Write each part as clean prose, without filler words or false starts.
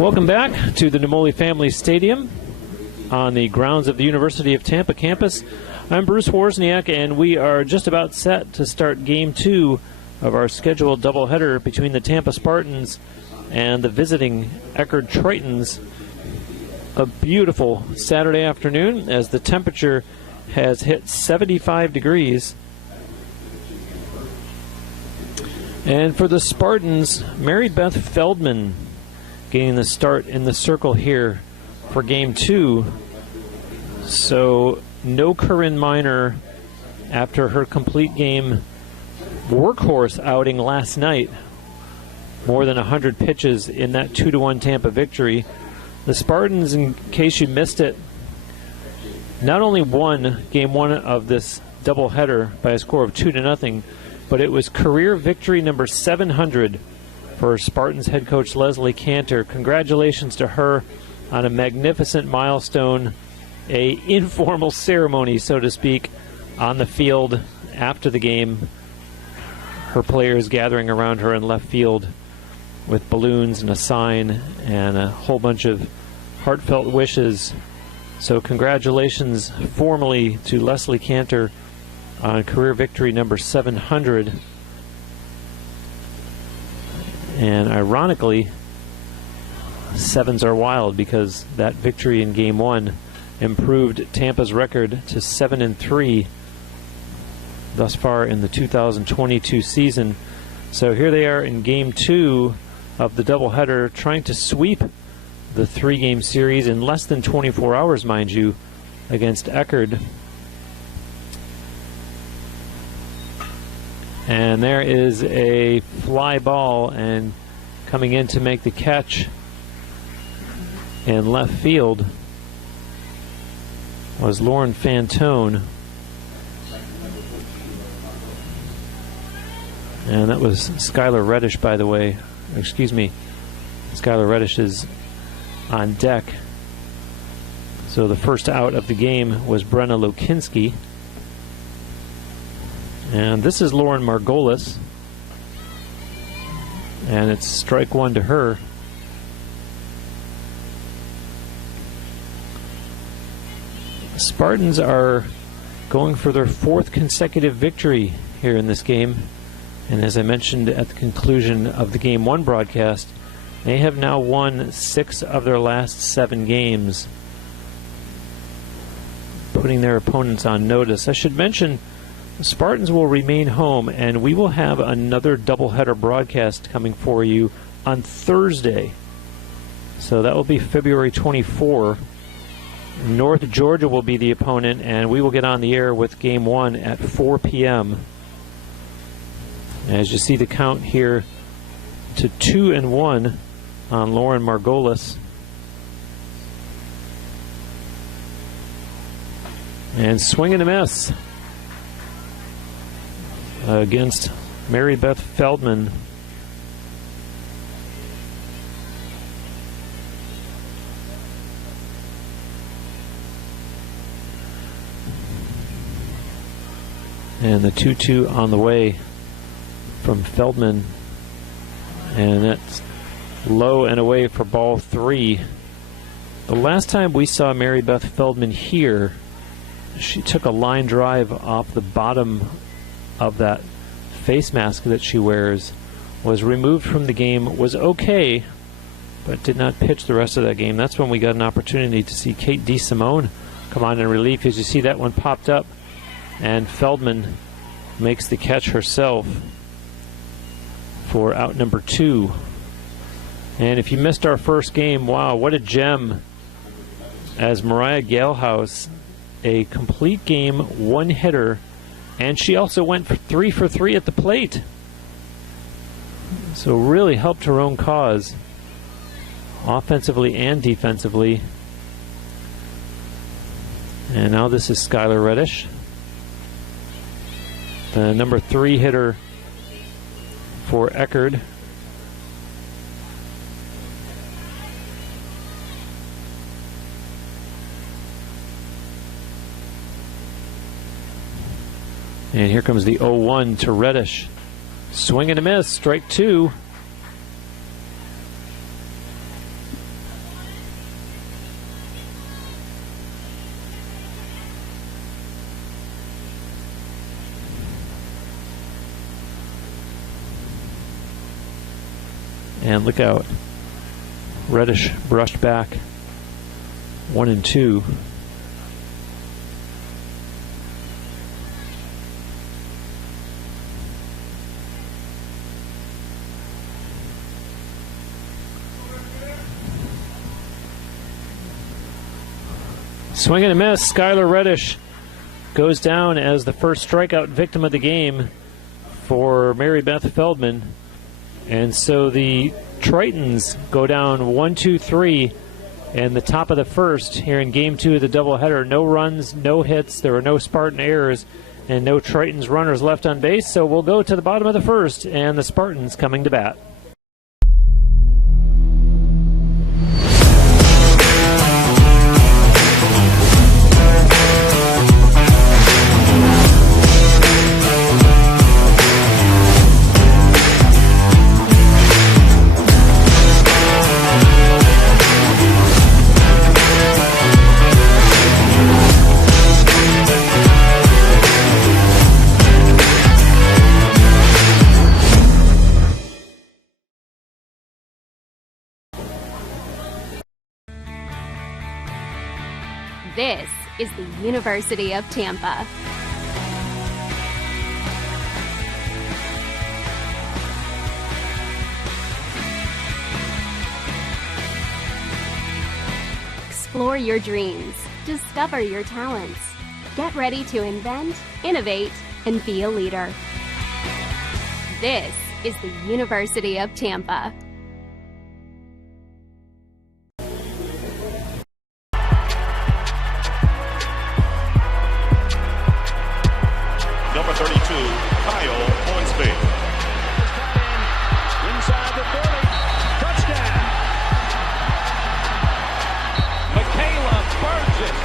Welcome back to the Nemoli Family Stadium on the grounds of the University of Tampa campus. I'm Bruce Wozniak, and we are just about set to start Game 2 of our scheduled doubleheader between the Tampa Spartans and the visiting Eckerd Tritons. A beautiful Saturday afternoon as the temperature has hit 75 degrees. And for the Spartans, Mary Beth Feldman getting the start in the circle here for Game 2. So no Corinne Miner after her complete game workhorse outing last night. More than 100 pitches in that 2-1 Tampa victory. The Spartans, in case you missed it, not only won Game 1 of this doubleheader by a score of 2-0, but it was career victory number 700 for Spartans head coach Leslie Cantor. Congratulations to her on a magnificent milestone, a informal ceremony, so to speak, on the field after the game. Her players gathering around her in left field with balloons and a sign and a whole bunch of heartfelt wishes. So congratulations formally to Leslie Cantor on career victory number 700. And ironically, sevens are wild because that victory in Game 1 improved Tampa's record to 7-3 thus far in the 2022 season. So here they are in Game 2 of the doubleheader, trying to sweep the 3-game series in less than 24 hours, mind you, against Eckerd. And there is a fly ball, and coming in to make the catch in left field was Lauren Fantone. And that was Skylar Reddish, by the way. Excuse me. Skylar Reddish is on deck. So the first out of the game was Brenna Lokinski. And this is Lauren Margolis. And it's strike one to her. Spartans are going for their 4th consecutive victory here in this game. And as I mentioned at the conclusion of the Game 1 broadcast, they have now won 6 of their last 7 games, putting their opponents on notice. I should mention, the Spartans will remain home, and we will have another doubleheader broadcast coming for you on Thursday. So that will be February 24. North Georgia will be the opponent, and we will get on the air with Game 1 at 4 p.m. As you see the count here to 2-1 on Lauren Margolis. And swing and a miss against Mary Beth Feldman. And the 2-2 on the way from Feldman. And that's low and away for ball 3. The last time we saw Mary Beth Feldman here, she took a line drive off the bottom of that face mask that she wears, was removed from the game, was okay, but did not pitch the rest of that game. That's when we got an opportunity to see Kate DeSimone come on in relief. As you see, that one popped up, and Feldman makes the catch herself for out number 2. And if you missed our first game, wow, what a gem, as Mariah Galehouse, a complete game, 1-hitter, and she also went for 3 for 3 at the plate. So really helped her own cause, offensively and defensively. And now this is Skylar Reddish, the number 3 hitter for Eckerd. And here comes the 0-1 to Reddish. Swing and a miss, strike 2. And look out. Reddish brushed back. 1-2. Swing and a miss. Skylar Reddish goes down as the first strikeout victim of the game for Mary Beth Feldman. And so the Tritons go down 1-2-3 in the top of the first here in game 2 of the doubleheader. No runs, no hits, there were no Spartan errors, and no Tritons runners left on base. So we'll go to the bottom of the first, and the Spartans coming to bat. This is the University of Tampa. Explore your dreams, discover your talents, get ready to invent, innovate, and be a leader. This is the University of Tampa. Number 32, Kyle Hornsby. Inside the 30, touchdown. Michaela burns it.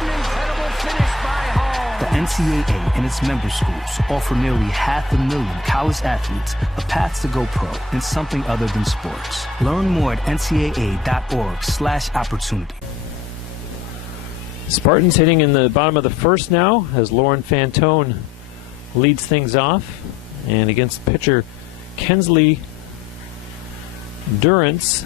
An incredible finish by Hall. The NCAA and its member schools offer nearly 500,000 college athletes a path to go pro in something other than sports. Learn more at ncaa.org/opportunity. Spartans hitting in the bottom of the first now as Lauren Fantone leads things off, and against pitcher Kensley Durance.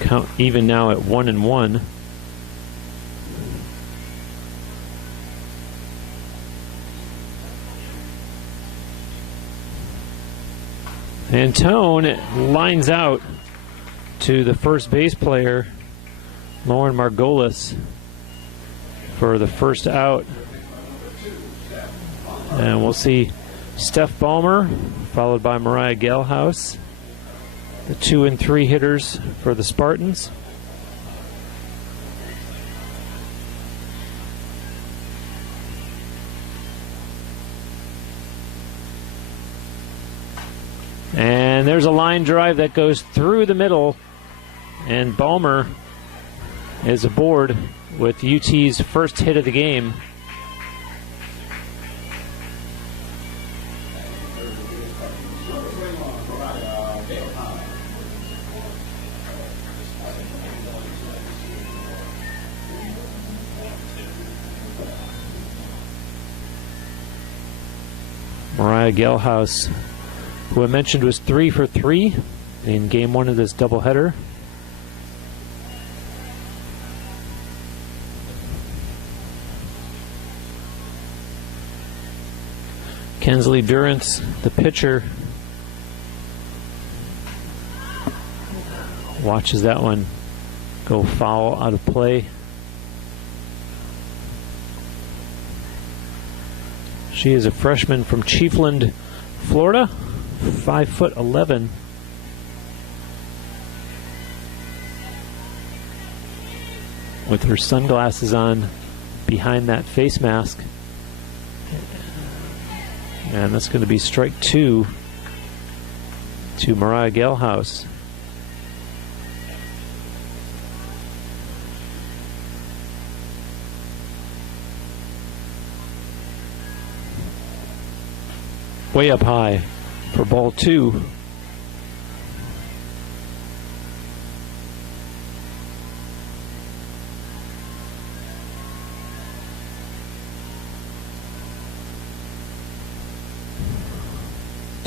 Count even now at 1-1. Fantone lines out to the first base player, Lauren Margolis, for the first out. And we'll see Steph Ballmer, followed by Mariah Gelhaus, the 2 and 3 hitters for the Spartans. And there's a line drive that goes through the middle, and Ballmer is aboard with UT's first hit of the game. Mariah Gelhaus, who I mentioned was 3 for 3 in game 1 of this doubleheader. Kensley Durance, the pitcher, watches that one go foul out of play. She is a freshman from Chiefland, Florida, 5'11". With her sunglasses on behind that face mask. And that's going to be strike 2 to Mariah Gelhaus. Way up high for ball 2.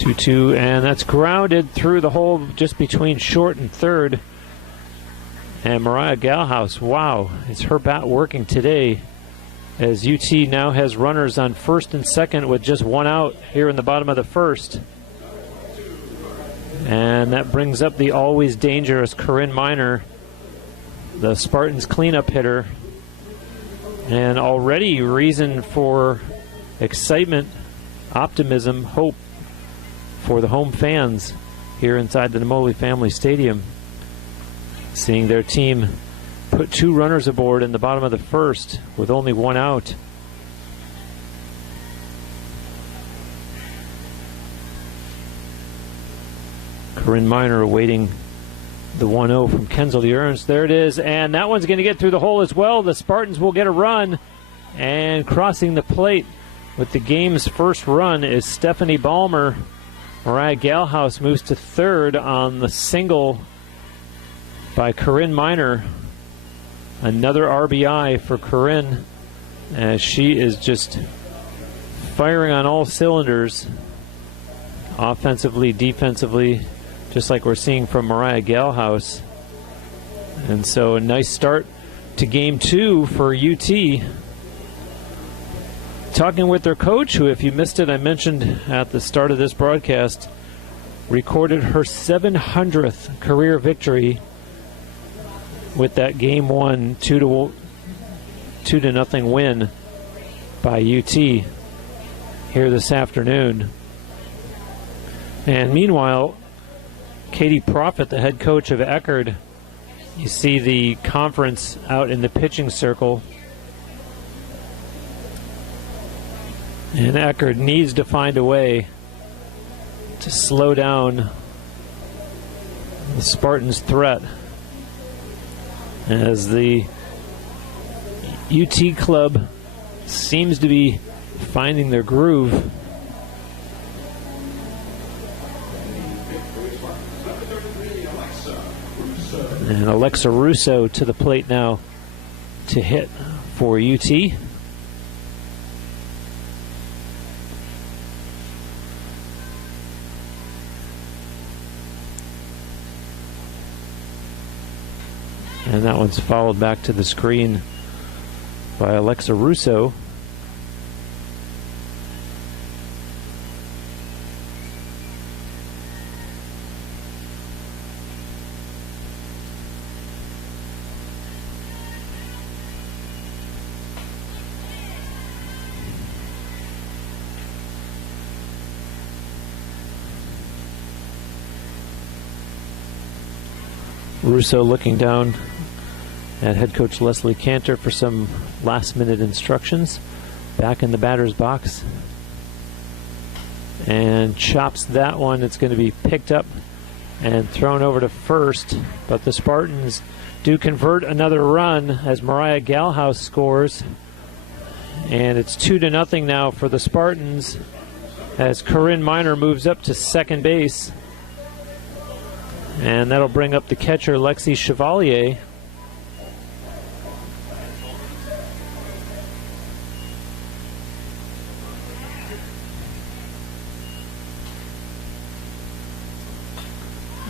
2-2, and that's grounded through the hole just between short and third. And Mariah Galhouse, wow, is her bat working today, as UT now has runners on first and second with just one out here in the bottom of the first. And that brings up the always dangerous Corinne Miner, the Spartans cleanup hitter. And already reason for excitement, optimism, hope for the home fans here inside the Namoli Family Stadium, seeing their team put two runners aboard in the bottom of the first with only one out. Corinne Miner awaiting the 1-0 from Kenzel Ernst. There it is, and that one's going to get through the hole as well. The Spartans will get a run, and crossing the plate with the game's first run is Stephanie Ballmer. Mariah Galhouse moves to third on the single by Corinne Miner. Another RBI for Corinne, as she is just firing on all cylinders, offensively, defensively, just like we're seeing from Mariah Galhouse. And so a nice start to game two for UT. Talking with their coach, who, if you missed it, I mentioned at the start of this broadcast, recorded her 700th career victory with that game one 2-0 win by UT here this afternoon. And meanwhile, Katie Profit, the head coach of Eckerd, you see the conference out in the pitching circle. And Eckerd needs to find a way to slow down the Spartans' threat, as the UT club seems to be finding their groove. And Alexa Russo to the plate now to hit for UT. And that one's followed back to the screen by Alexa Russo. Russo looking down at head coach Leslie Cantor for some last-minute instructions. Back in the batter's box. And chops that one. It's going to be picked up and thrown over to first. But the Spartans do convert another run as Mariah Galhouse scores. And it's 2-0 now for the Spartans as Corinne Miner moves up to second base. And that'll bring up the catcher, Lexi Chevalier.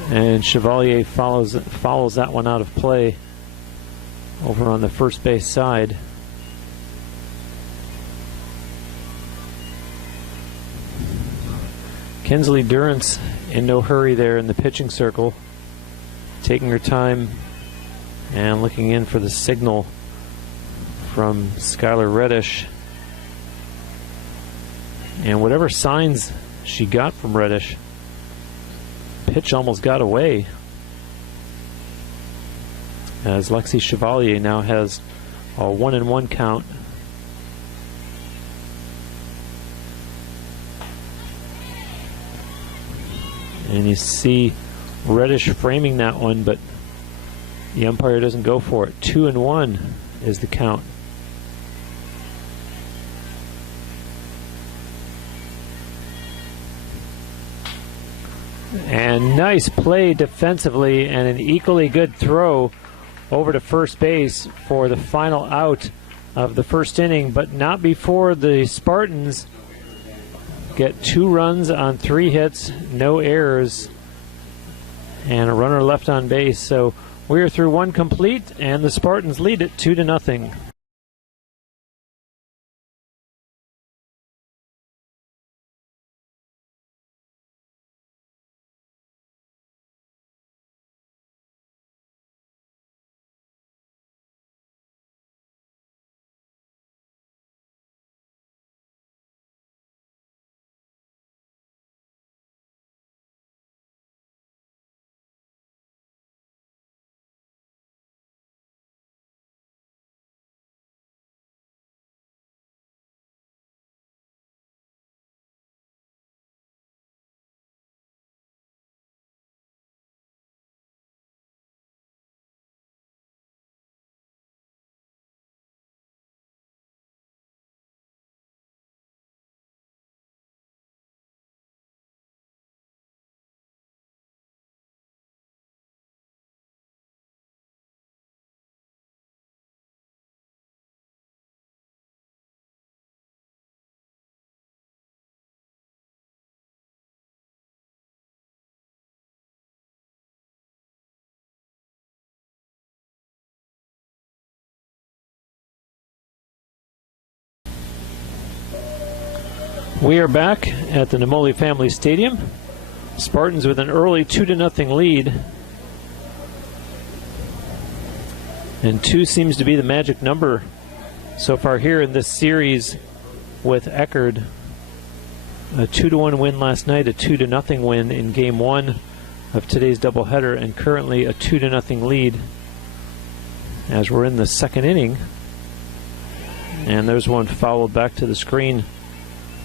And Chevalier follows that one out of play over on the first base side. Kinsley Durrance in no hurry there in the pitching circle, taking her time and looking in for the signal from Skylar Reddish. And whatever signs she got from Reddish, pitch almost got away, as Lexi Chevalier now has a 1-1 count. And you see Reddish framing that one, but the umpire doesn't go for it. 2-1 is the count. And nice play defensively, and an equally good throw over to first base for the final out of the first inning, but not before the Spartans get 2 runs on 3 hits, no errors, and a runner left on base. So we are through 1 complete, and the Spartans lead it 2-0. We are back at the Namoli Family Stadium. Spartans with an early 2-0 lead. And 2 seems to be the magic number so far here in this series with Eckerd. A 2-1 win last night, a 2-0 win in Game 1 of today's doubleheader, and currently a 2-0 lead as we're in the 2nd inning. And there's one fouled back to the screen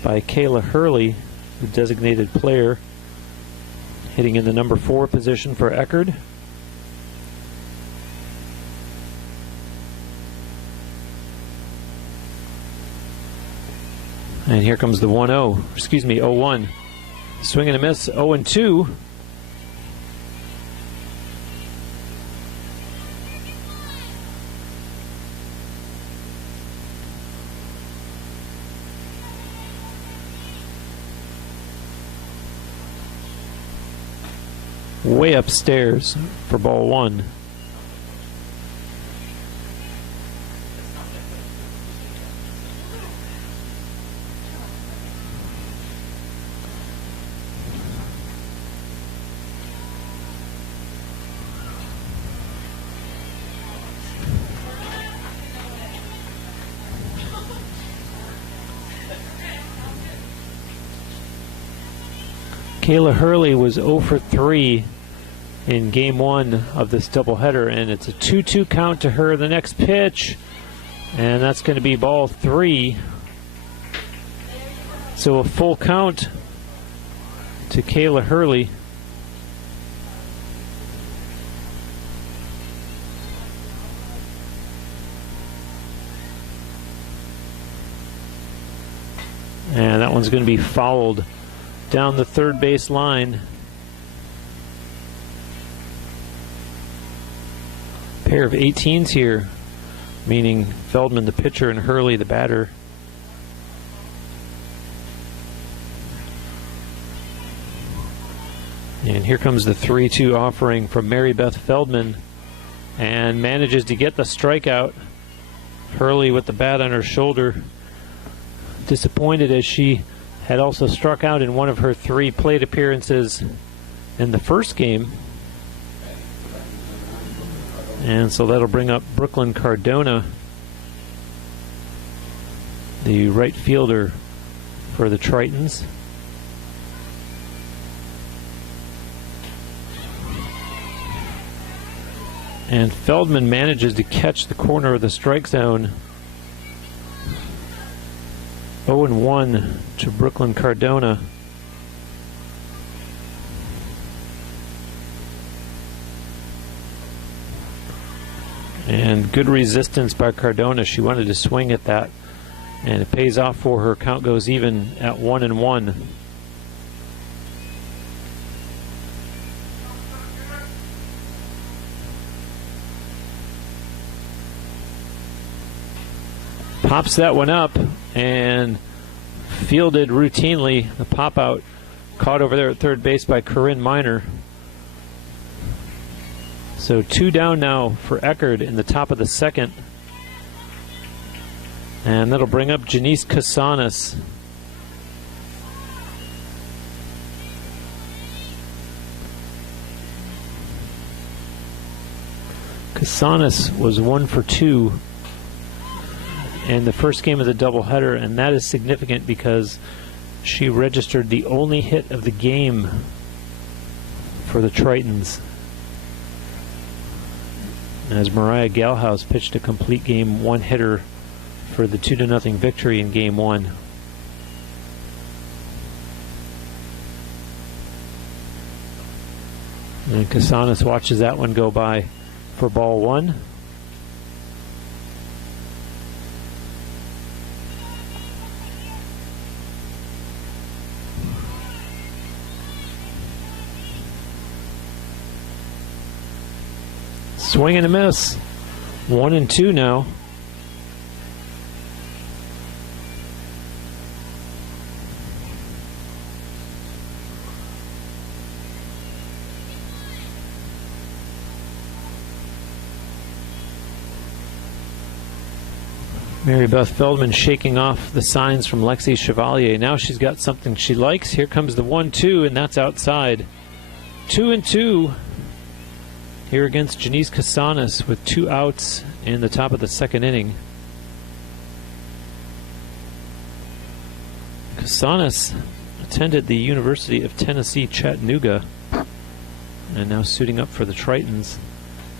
by Kayla Hurley, the designated player, hitting in the number 4 position for Eckerd. And here comes the 0-1. Swing and a miss, 0-2. Way upstairs for ball 1. Kayla Hurley was 0 for 3 in Game 1 of this doubleheader, and it's a 2-2 count to her. The next pitch, and that's going to be ball 3. So a full count to Kayla Hurley. And that one's going to be fouled down the third base line. Pair of 18s here, meaning Feldman the pitcher and Hurley the batter. And here comes the 3-2 offering from Mary Beth Feldman, and manages to get the strikeout. Hurley with the bat on her shoulder, disappointed as she had also struck out in one of her 3 plate appearances in the first game. And so that'll bring up Brooklyn Cardona, the right fielder for the Tritons. And Feldman manages to catch the corner of the strike zone. 0-1 to Brooklyn Cardona. And good resistance by Cardona. She wanted to swing at that, and it pays off for her. Count goes even at 1-1. Pops that one up, and fielded routinely. The pop out caught over there at third base by Corinne Miner. So 2 down now for Eckerd in the top of the second. And that'll bring up Janice Casanas. Casanas was 1 for 2 in the first game of the doubleheader, and that is significant because she registered the only hit of the game for the Tritons, as Mariah Galhouse pitched a complete game one-hitter for the 2-0 victory in Game 1. And Casanas watches that one go by for ball 1. Swing and a miss. 1-2 now. Mary Beth Feldman shaking off the signs from Lexi Chevalier. Now she's got something she likes. Here comes the 1-2, and that's outside. 2-2 here against Janice Casanas with 2 outs in the top of the second inning. Casanas attended the University of Tennessee Chattanooga and now suiting up for the Tritons,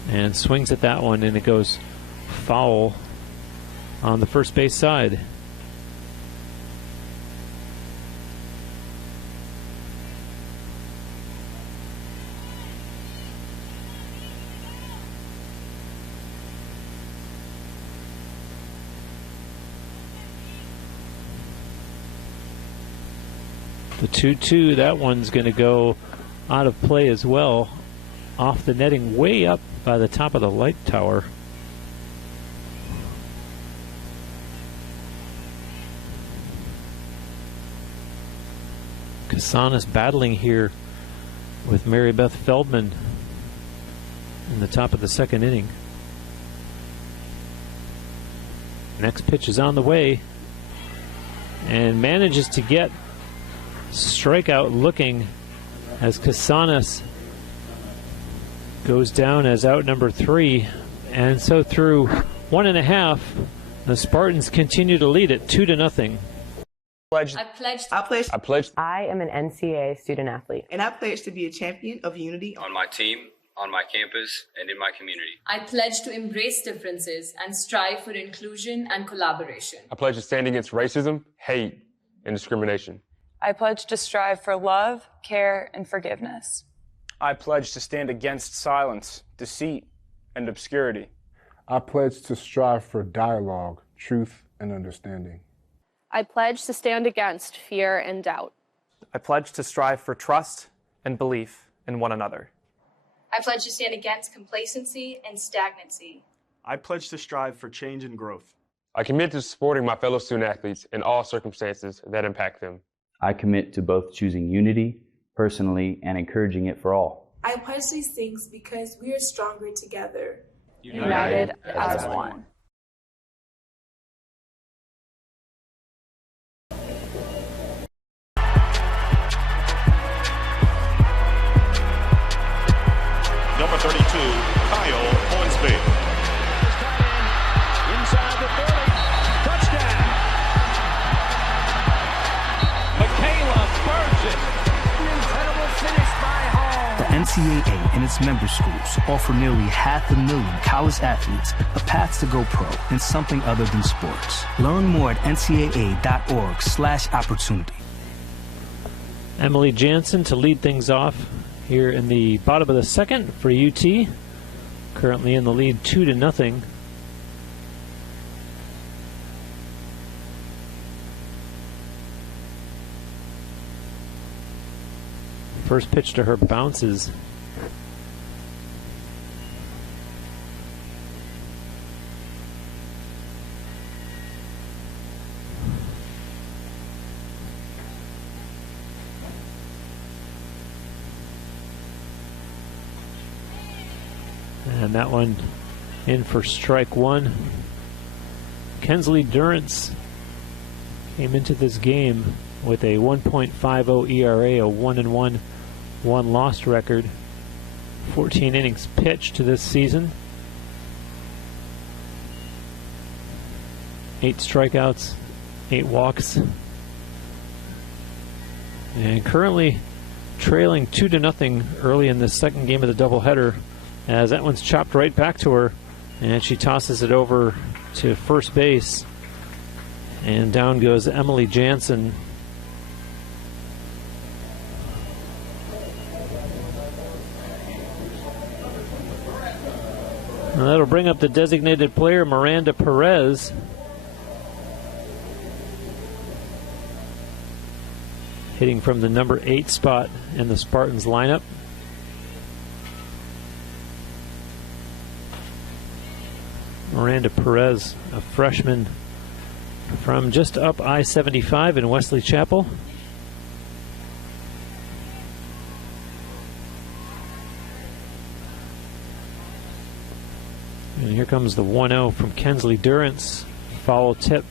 and swings at that one, and it goes foul on the first base side. The 2-2, that one's going to go out of play as well, off the netting way up by the top of the light tower. Casanas battling here with Mary Beth Feldman in the top of the second inning. Next pitch is on the way, and manages to get strikeout looking as Casanas goes down as out number 3. And so through 1.5, the Spartans continue to lead it 2-0. I am an NCAA student athlete. And I pledge to be a champion of unity on my team, on my campus, and in my community. I pledge to embrace differences and strive for inclusion and collaboration. I pledge to stand against racism, hate, and discrimination. I pledge to strive for love, care, and forgiveness. I pledge to stand against silence, deceit, and obscurity. I pledge to strive for dialogue, truth, and understanding. I pledge to stand against fear and doubt. I pledge to strive for trust and belief in one another. I pledge to stand against complacency and stagnancy. I pledge to strive for change and growth. I commit to supporting my fellow student athletes in all circumstances that impact them. I commit to both choosing unity personally and encouraging it for all. I pledge these things because we are stronger together. United as one. Number 32, Kyle Hornsby. Inside the 30. Touchdown. Michaela Burgess. An incredible finish by Hall. The NCAA and its member schools offer nearly 500,000 college athletes a path to go pro in something other than sports. Learn more at ncaa.org/opportunity. Emily Jansen to lead things off here in the bottom of the second for UT. Currently in the lead 2-0. First pitch to her bounces. And that one in for strike one. Kensley Durrance came into this game with a 1.50 ERA, a 1-1, 1-loss record. 14 innings pitched this season. 8 strikeouts, 8 walks. And currently trailing 2-0 early in the second game of the doubleheader, as that one's chopped right back to her, and she tosses it over to first base, and down goes Emily Jansen. And that'll bring up the designated player, Miranda Perez. Hitting from the number 8 spot in the Spartans lineup. Miranda Perez, a freshman from just up I-75 in Wesley Chapel. And here comes the 1-0 from Kensley Durrance. Foul tip.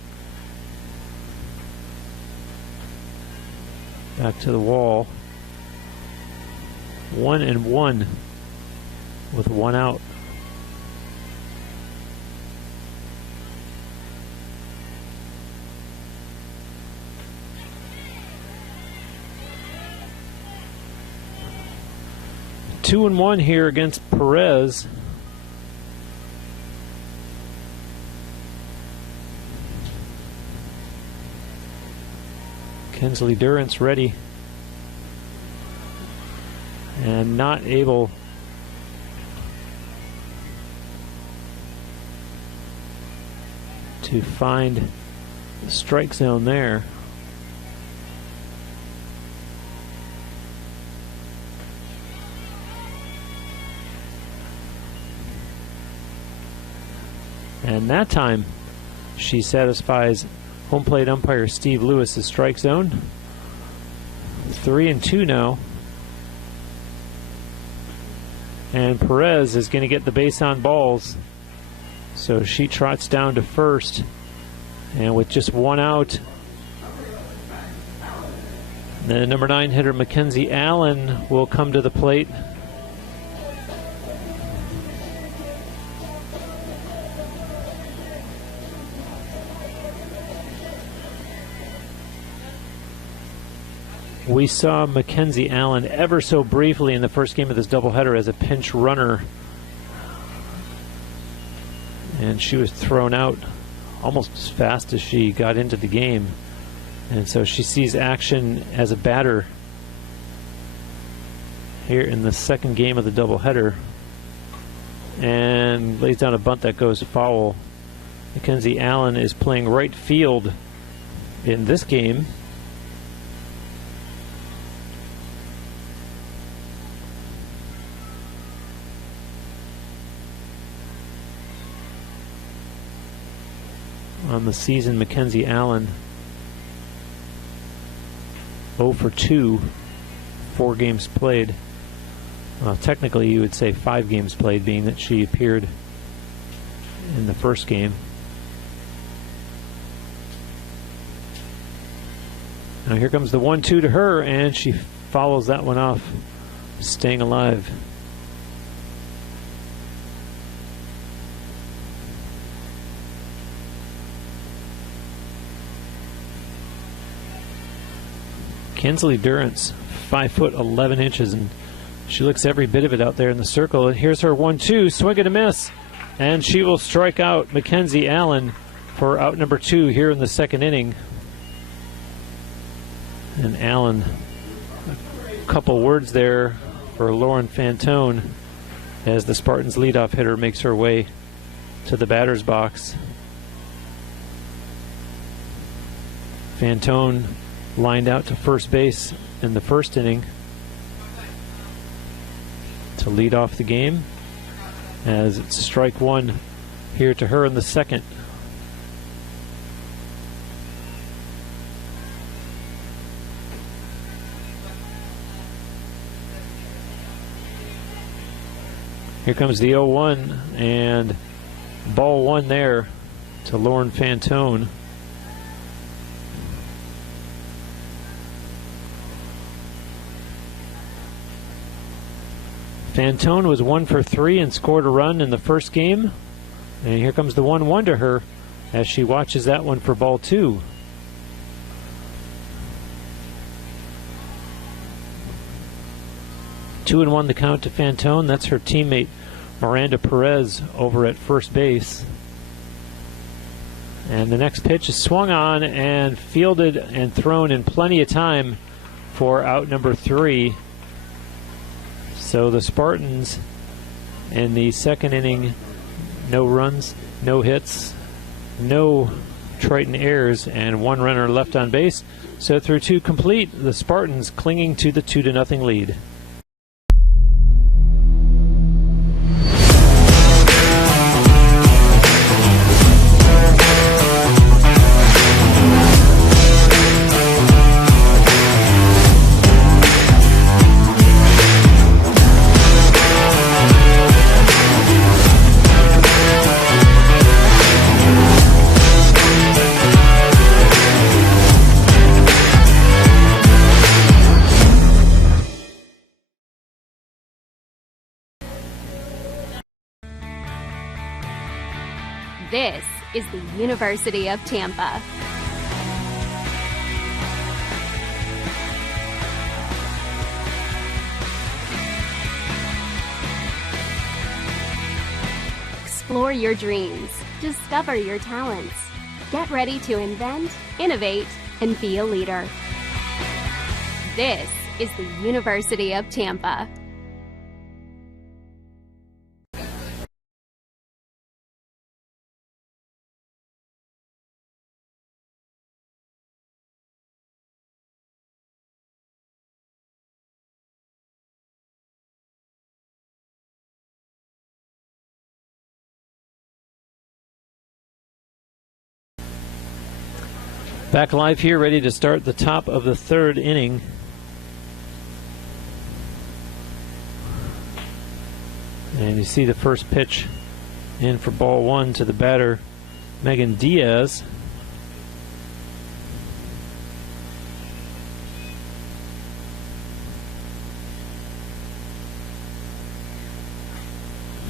Back to the wall. 1-1 with 1 out. Two and 1 here against Perez. Kensley Durrance ready and not able to find the strike zone there. And that time she satisfies home plate umpire Steve Lewis's strike zone. 3-2 now. And Perez is going to get the base on balls. So she trots down to first. And with just 1 out, the number 9 hitter Mackenzie Allen will come to the plate. We saw Mackenzie Allen ever so briefly in the first game of this doubleheader as a pinch runner. And she was thrown out almost as fast as she got into the game. And so she sees action as a batter here in the second game of the doubleheader. And lays down a bunt that goes foul. Mackenzie Allen is playing right field in this game. On the season, Mackenzie Allen 0 for 2, 4 games played. Well, technically you would say 5 games played, being that she appeared in the first game. Now here comes the 1-2 to her, and she follows that one off, staying alive. Kensley Durrance, 5 foot 11 inches, and she looks every bit of it out there in the circle. And here's her 1-2, swing and a miss, and she will strike out Mackenzie Allen for out number 2 here in the second inning. And Allen, a couple words there for Lauren Fantone as the Spartans leadoff hitter makes her way to the batter's box. Fantone lined out to first base in the first inning to lead off the game, as it's strike 1 here to her in the second. Here comes the 0-1, and ball one there to Lauren Fantone. Fantone was 1 for 3 and scored a run in the first game. And here comes the 1-1 to her as she watches that one for ball two. 2-1 the count to Fantone. That's her teammate Miranda Perez over at first base. And the next pitch is swung on and fielded and thrown in plenty of time for out number 3. So the Spartans in the second inning, no runs, no hits, no Triton errors, and 1 runner left on base. So through 2 complete, the Spartans clinging to the 2-0 lead. This is the University of Tampa. Explore your dreams. Discover your talents. Get ready to invent, innovate, and be a leader. This is the University of Tampa. Back live here, ready to start the top of the 3rd inning. And you see the first pitch in for ball one to the batter, Megan Diaz.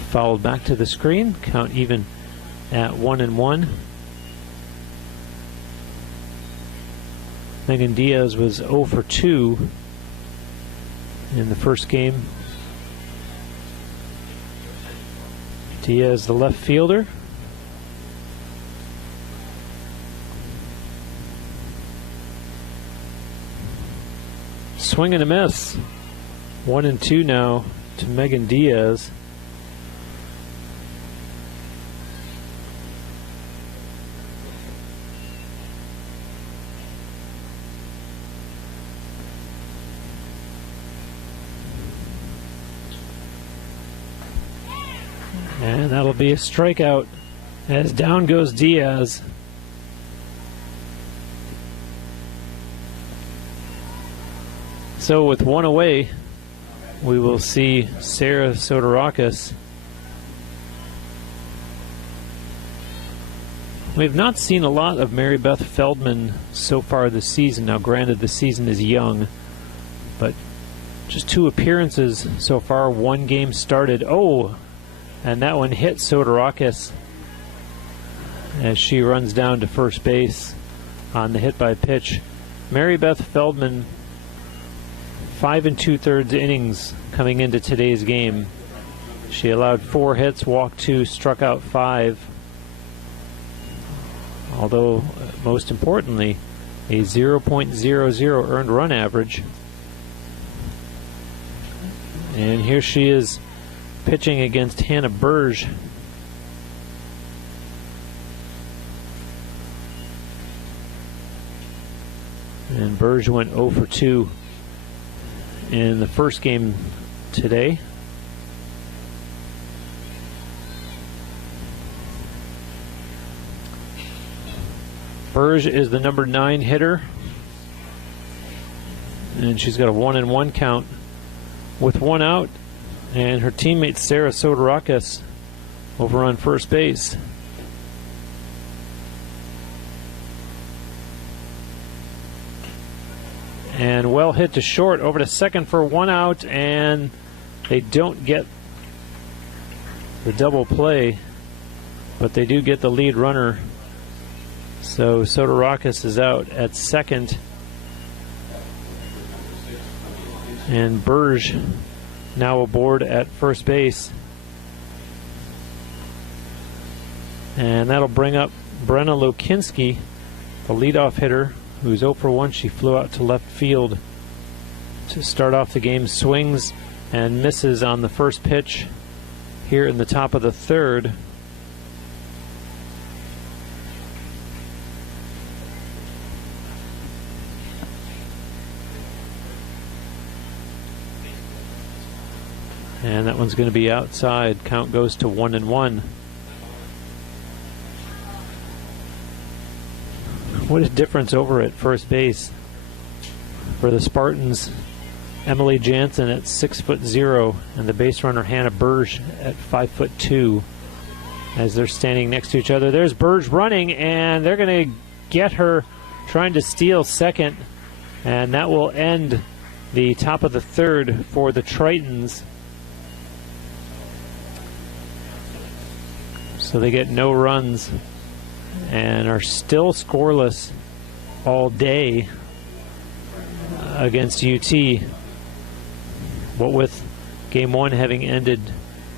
Fouled back to the screen, count even at 1-1. Megan Diaz was 0 for 2 in the first game. Diaz, the left fielder. Swing and a miss. 1-2 now to Megan Diaz. And that'll be a strikeout as down goes Diaz. So with 1 away, we will see Sarah Soterakis. We've not seen a lot of Mary Beth Feldman so far this season. Now granted, the season is young, but just 2 appearances so far, 1 game started. Oh! And that one hit Soterakis as she runs down to first base on the hit by pitch. Mary Beth Feldman, 5 2/3 innings coming into today's game. She allowed 4 hits, walked 2, struck out 5. Although, most importantly, a 0.00 earned run average. And here she is pitching against Hannah Burge. And Burge went 0 for 2 in the first game today. Burge is the number 9 hitter, and she's got a 1-1 count. With 1 out, and her teammate Sarah Sodorakis over on first base. And well hit to short, over to second for 1 out, and they don't get the double play, but they do get the lead runner. So Sodorakis is out at second, and Burge now aboard at first base. And that'll bring up Brenna Lokinski, the leadoff hitter, who's 0 for 1. She flew out to left field to start off the game. Swings and misses on the first pitch here in the top of the third. And that one's going to be outside. Count goes to 1-1. What a difference over at first base for the Spartans. Emily Jansen at 6'0", and the base runner Hannah Burge at 5'2", as they're standing next to each other. There's Burge running, and they're going to get her trying to steal second, and that will end the top of the third for the Tritons. So they get no runs and are still scoreless all day against UT. What with game one having ended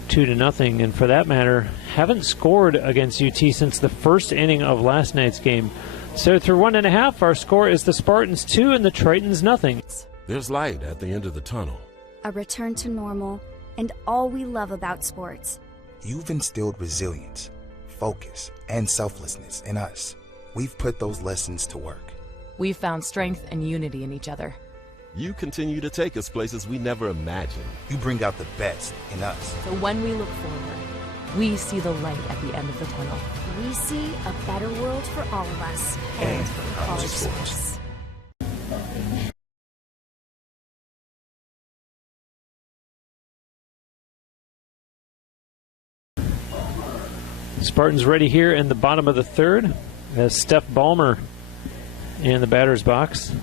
2-0, and for that matter, haven't scored against UT since the first inning of last night's game. So through 1.5, our score is the Spartans 2 and the Tritons 0. There's light at the end of the tunnel. A return to normal, and all we love about sports. You've instilled resilience, focus, and selflessness in us. We've put those lessons to work. We've found strength and unity in each other. You continue to take us places we never imagined. You bring out the best in us. So when we look forward, we see the light at the end of the tunnel. We see a better world for all of us and for college sports. Spartans ready here in the bottom of the third as Steph Ballmer in the batter's box.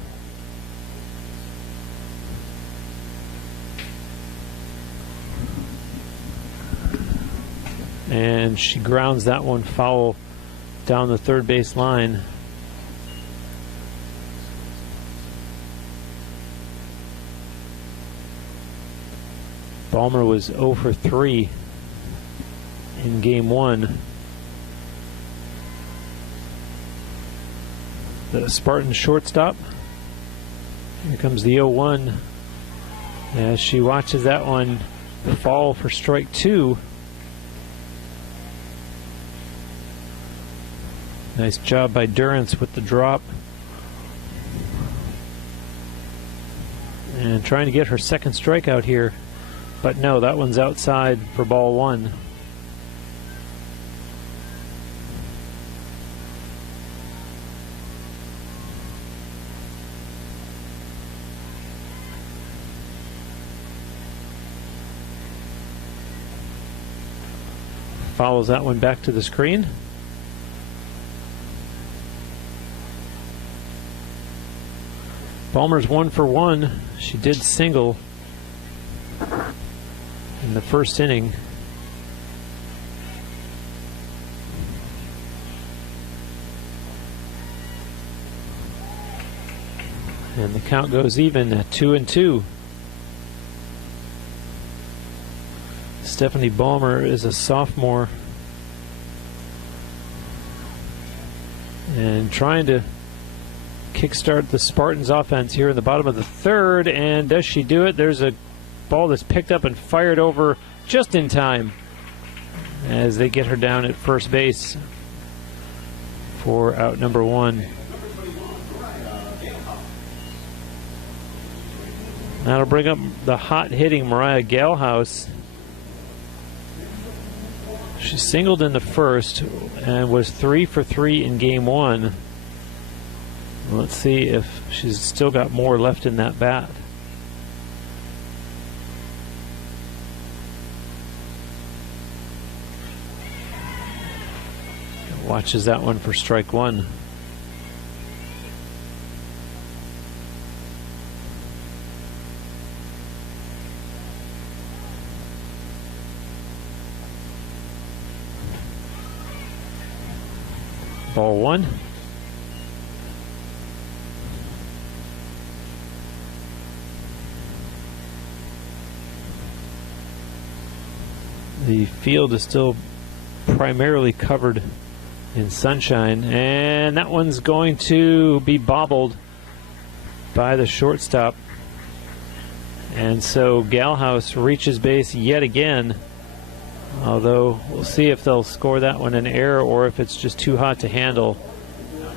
And she grounds that one foul down the third base line. Ballmer was 0 for 3 in game one. The Spartan shortstop. Here comes the 0-1 as she watches that one fall for strike 2. Nice job by Durrance with the drop. And trying to get her second strikeout here. But no, that one's outside for ball 1. Follows that one back to the screen. Ballmer's 1 for 1. She did single in the first inning. And the count goes even at 2-2. Stephanie Ballmer is a sophomore and trying to kickstart the Spartans offense here in the bottom of the third, and does she do it? There's a ball that's picked up and fired over just in time as they get her down at first base for out number 1. That'll bring up the hot hitting Mariah Galhouse. She singled in the first and was 3 for 3 in game 1. Let's see if she's still got more left in that bat. Watches that one for strike one. Ball one. The field is still primarily covered in sunshine, and that one's going to be bobbled by the shortstop. And so Galhouse reaches base yet again, although we'll see if they'll score that one an error or if it's just too hot to handle.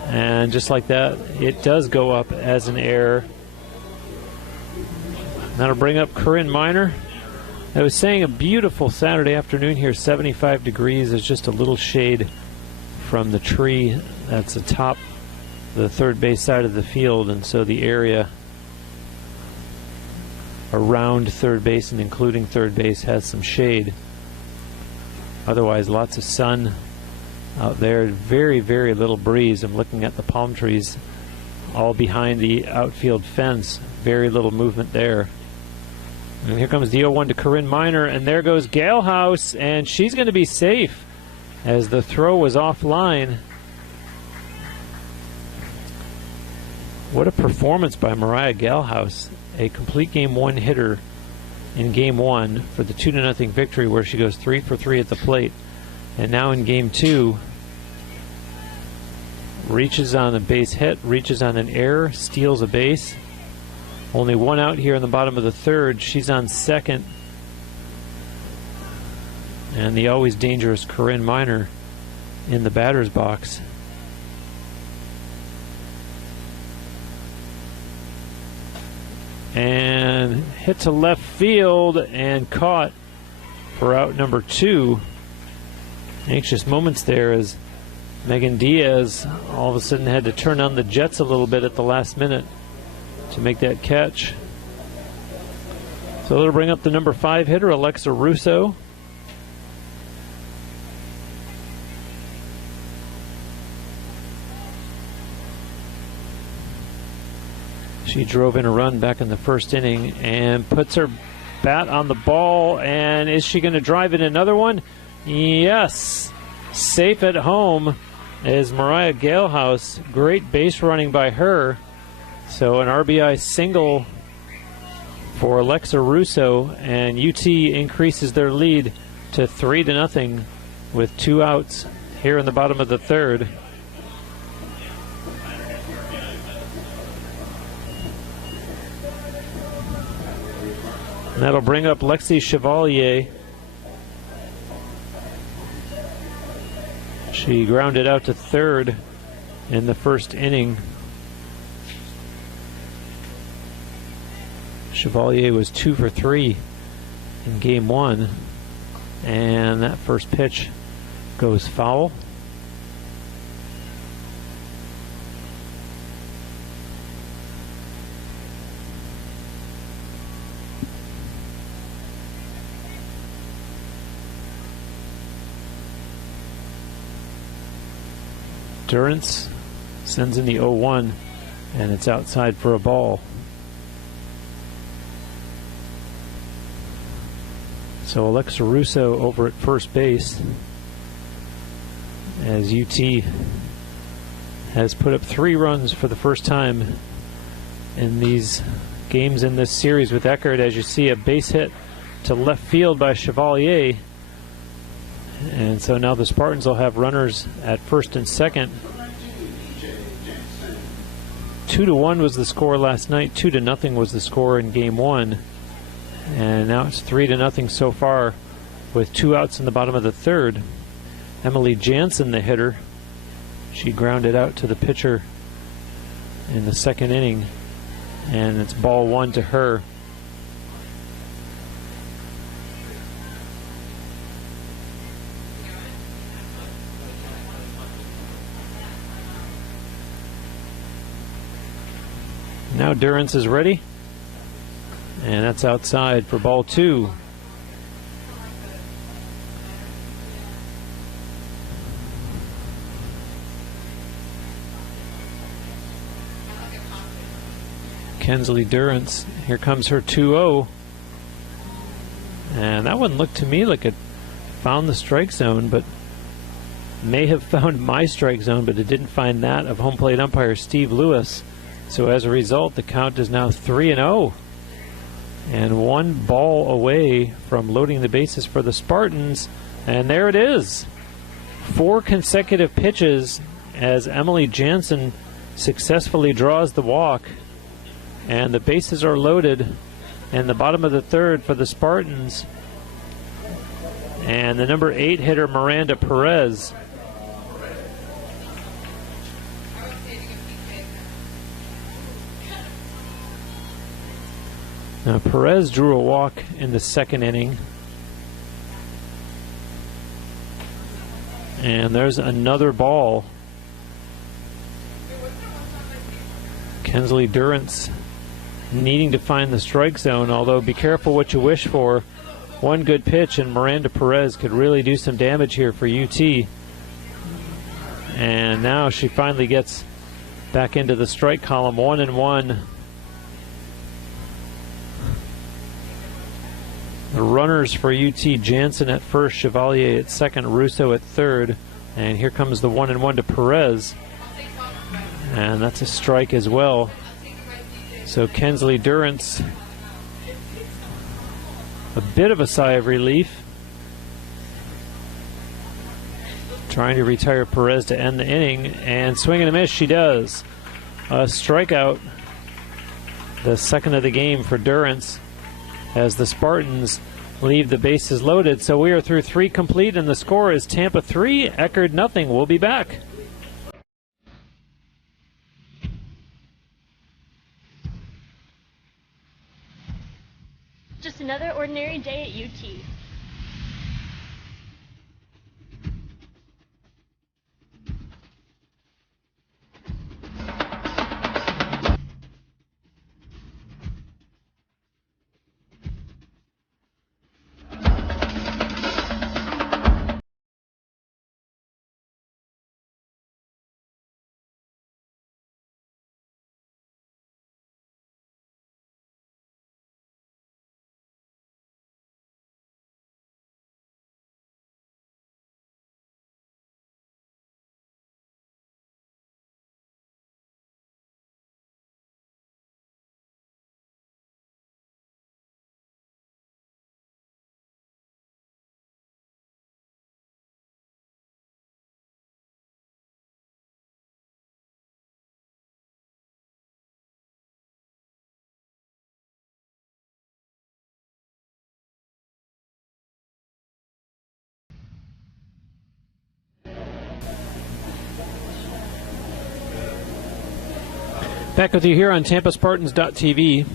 And just like that, it does go up as an error. That'll bring up Corinne Miner. I was saying a beautiful Saturday afternoon here, 75 degrees. There's just a little shade from the tree that's atop the third base side of the field, and so the area around third base and including third base has some shade. Otherwise, lots of sun out there. Very, very little breeze. I'm looking at the palm trees all behind the outfield fence. Very little movement there. And here comes the 0-1 to Corinne Miner, and there goes Galhouse, and she's going to be safe as the throw was offline. What a performance by Mariah Galhouse, a complete game one hitter in game one for the 2-0 victory, where she goes 3 for 3 at the plate. And now in game two, reaches on a base hit, reaches on an error, steals a base. Only one out here in the bottom of the third. She's on second. And the always dangerous Corinne Miner in the batter's box. And hit to left field and caught for out number 2. Anxious moments there as Megan Diaz all of a sudden had to turn on the jets a little bit at the last minute to make that catch. So it'll bring up the number 5 hitter, Alexa Russo. She drove in a run back in the first inning and puts her bat on the ball. And is she going to drive in another one? Yes. Safe at home is Mariah Galhouse. Great base running by her. So an RBI single for Alexa Russo, and UT increases their lead to 3-0 with 2 outs here in the bottom of the third. And that'll bring up Lexi Chevalier. She grounded out to third in the first inning. Chevalier was 2 for 3 in game one, and that first pitch goes foul. Durrance sends in the 0-1, and it's outside for a ball. So Alexa Russo over at first base, as UT has put up 3 runs for the first time in these games in this series with Eckerd. As you see, a base hit to left field by Chevalier. And so now the Spartans will have runners at first and second. 2-1 was the score last night. 2-0 was the score in game one. And now it's 3-0 so far with 2 outs in the bottom of the third. Emily Jansen, the hitter, she grounded out to the pitcher in the second inning, and it's ball 1 to her. Now Durrance is ready. And that's outside for ball 2. Kensley Durrance, here comes her 2-0. And that one looked to me like it found the strike zone, but may have found my strike zone, but it didn't find that of home plate umpire Steve Lewis. So as a result, the count is now 3-0. And one ball away from loading the bases for the Spartans. And there it is. 4 consecutive pitches as Emily Jansen successfully draws the walk. And the bases are loaded in the bottom of the third for the Spartans. And the number 8 hitter, Miranda Perez. Now, Perez drew a walk in the second inning. And there's another ball. Kensley Durrance needing to find the strike zone, although be careful what you wish for. One good pitch and Miranda Perez could really do some damage here for UT. And now she finally gets back into the strike column, 1-1. The runners for UT, Jansen at first, Chevalier at second, Russo at third. And here comes the 1-1 to Perez. And that's a strike as well. So Kensley Durrance, a bit of a sigh of relief. Trying to retire Perez to end the inning. And swing and a miss, she does. A strikeout. The second of the game for Durrance, as the Spartans leave the bases loaded. So we are through 3 complete, and the score is Tampa 3, Eckerd nothing. We'll be back. Just another ordinary day at UT. Back with you here on TampaSpartans.tv.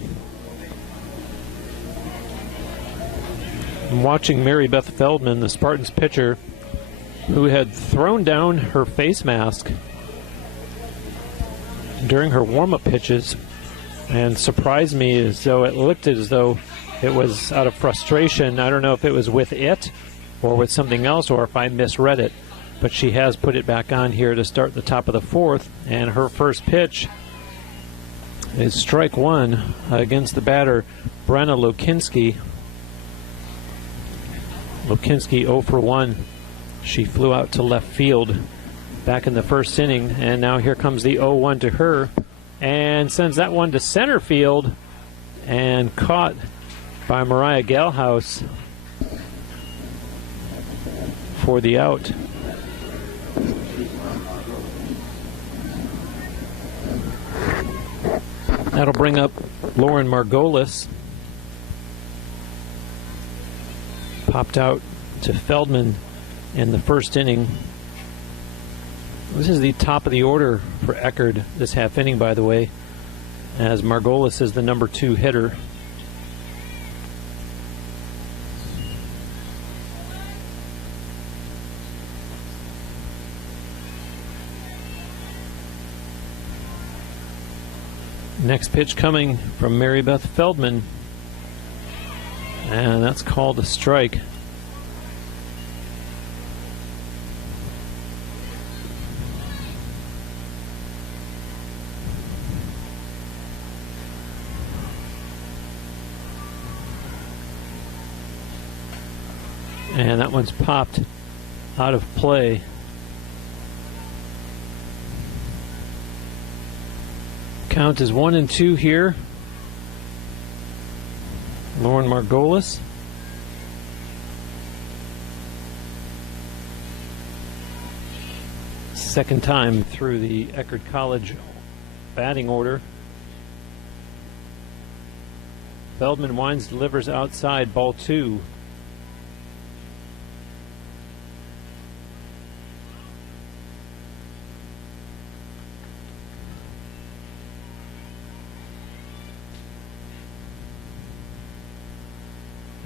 I'm watching Mary Beth Feldman, the Spartans pitcher, who had thrown down her face mask during her warm-up pitches and surprised me as though it looked as though it was out of frustration. I don't know if it was with it or with something else or if I misread it, but she has put it back on here to start the top of the fourth, and her first pitch is strike one against the batter, Brenna Lokinski. Lokinski 0 for 1. She flew out to left field back in the first inning, and now here comes the 0-1 to her, and sends that one to center field, and caught by Mariah Galhouse for the out. That'll bring up Lauren Margolis. Popped out to Feldman in the first inning. This is the top of the order for Eckerd this half inning, by the way, as Margolis is the number 2 hitter. Next pitch coming from Mary Beth Feldman, and that's called a strike. And that one's popped out of play. Count is 1-2 here. Lauren Margolis. Second time through the Eckerd College batting order. Feldman winds, delivers outside, ball 2.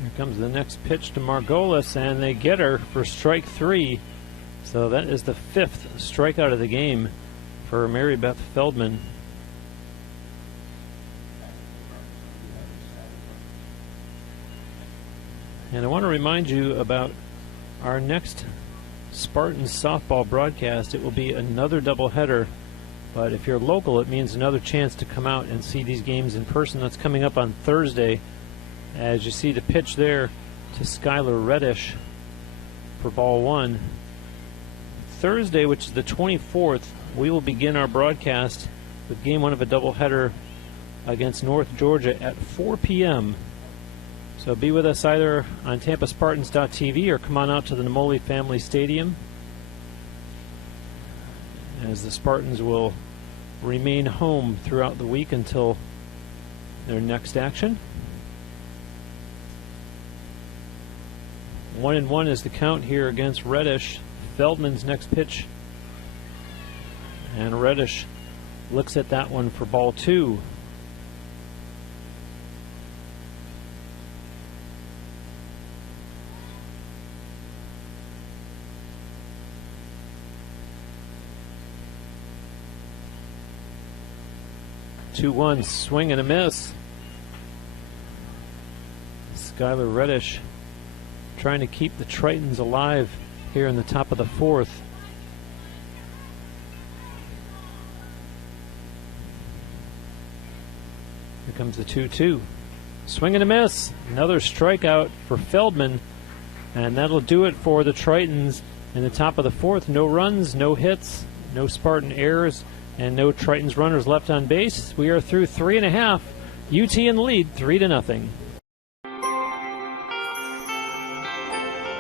Here comes the next pitch to Margolis, and they get her for strike 3. So that is the 5th strikeout of the game for Mary Beth Feldman. And I want to remind you about our next Spartans softball broadcast. It will be another doubleheader, but if you're local, it means another chance to come out and see these games in person. That's coming up on Thursday. As you see the pitch there to Skylar Reddish for ball 1. Thursday, which is the 24th, we will begin our broadcast with game 1 of a doubleheader against North Georgia at 4 p.m. So be with us either on TampaSpartans.tv or come on out to the Namoli Family Stadium, as the Spartans will remain home throughout the week until their next action. 1-1 is the count here against Reddish. Feldman's next pitch, and Reddish looks at that one for ball 2. Two-one, swing and a miss. Skylar Reddish trying to keep the Tritons alive here in the top of the 4th. Here comes the 2-2. Swing and a miss. Another strikeout for Feldman. And that'll do it for the Tritons in the top of the 4th. No runs, no hits, no Spartan errors, and no Tritons runners left on base. We are through 3.5. UT in the lead, 3-0.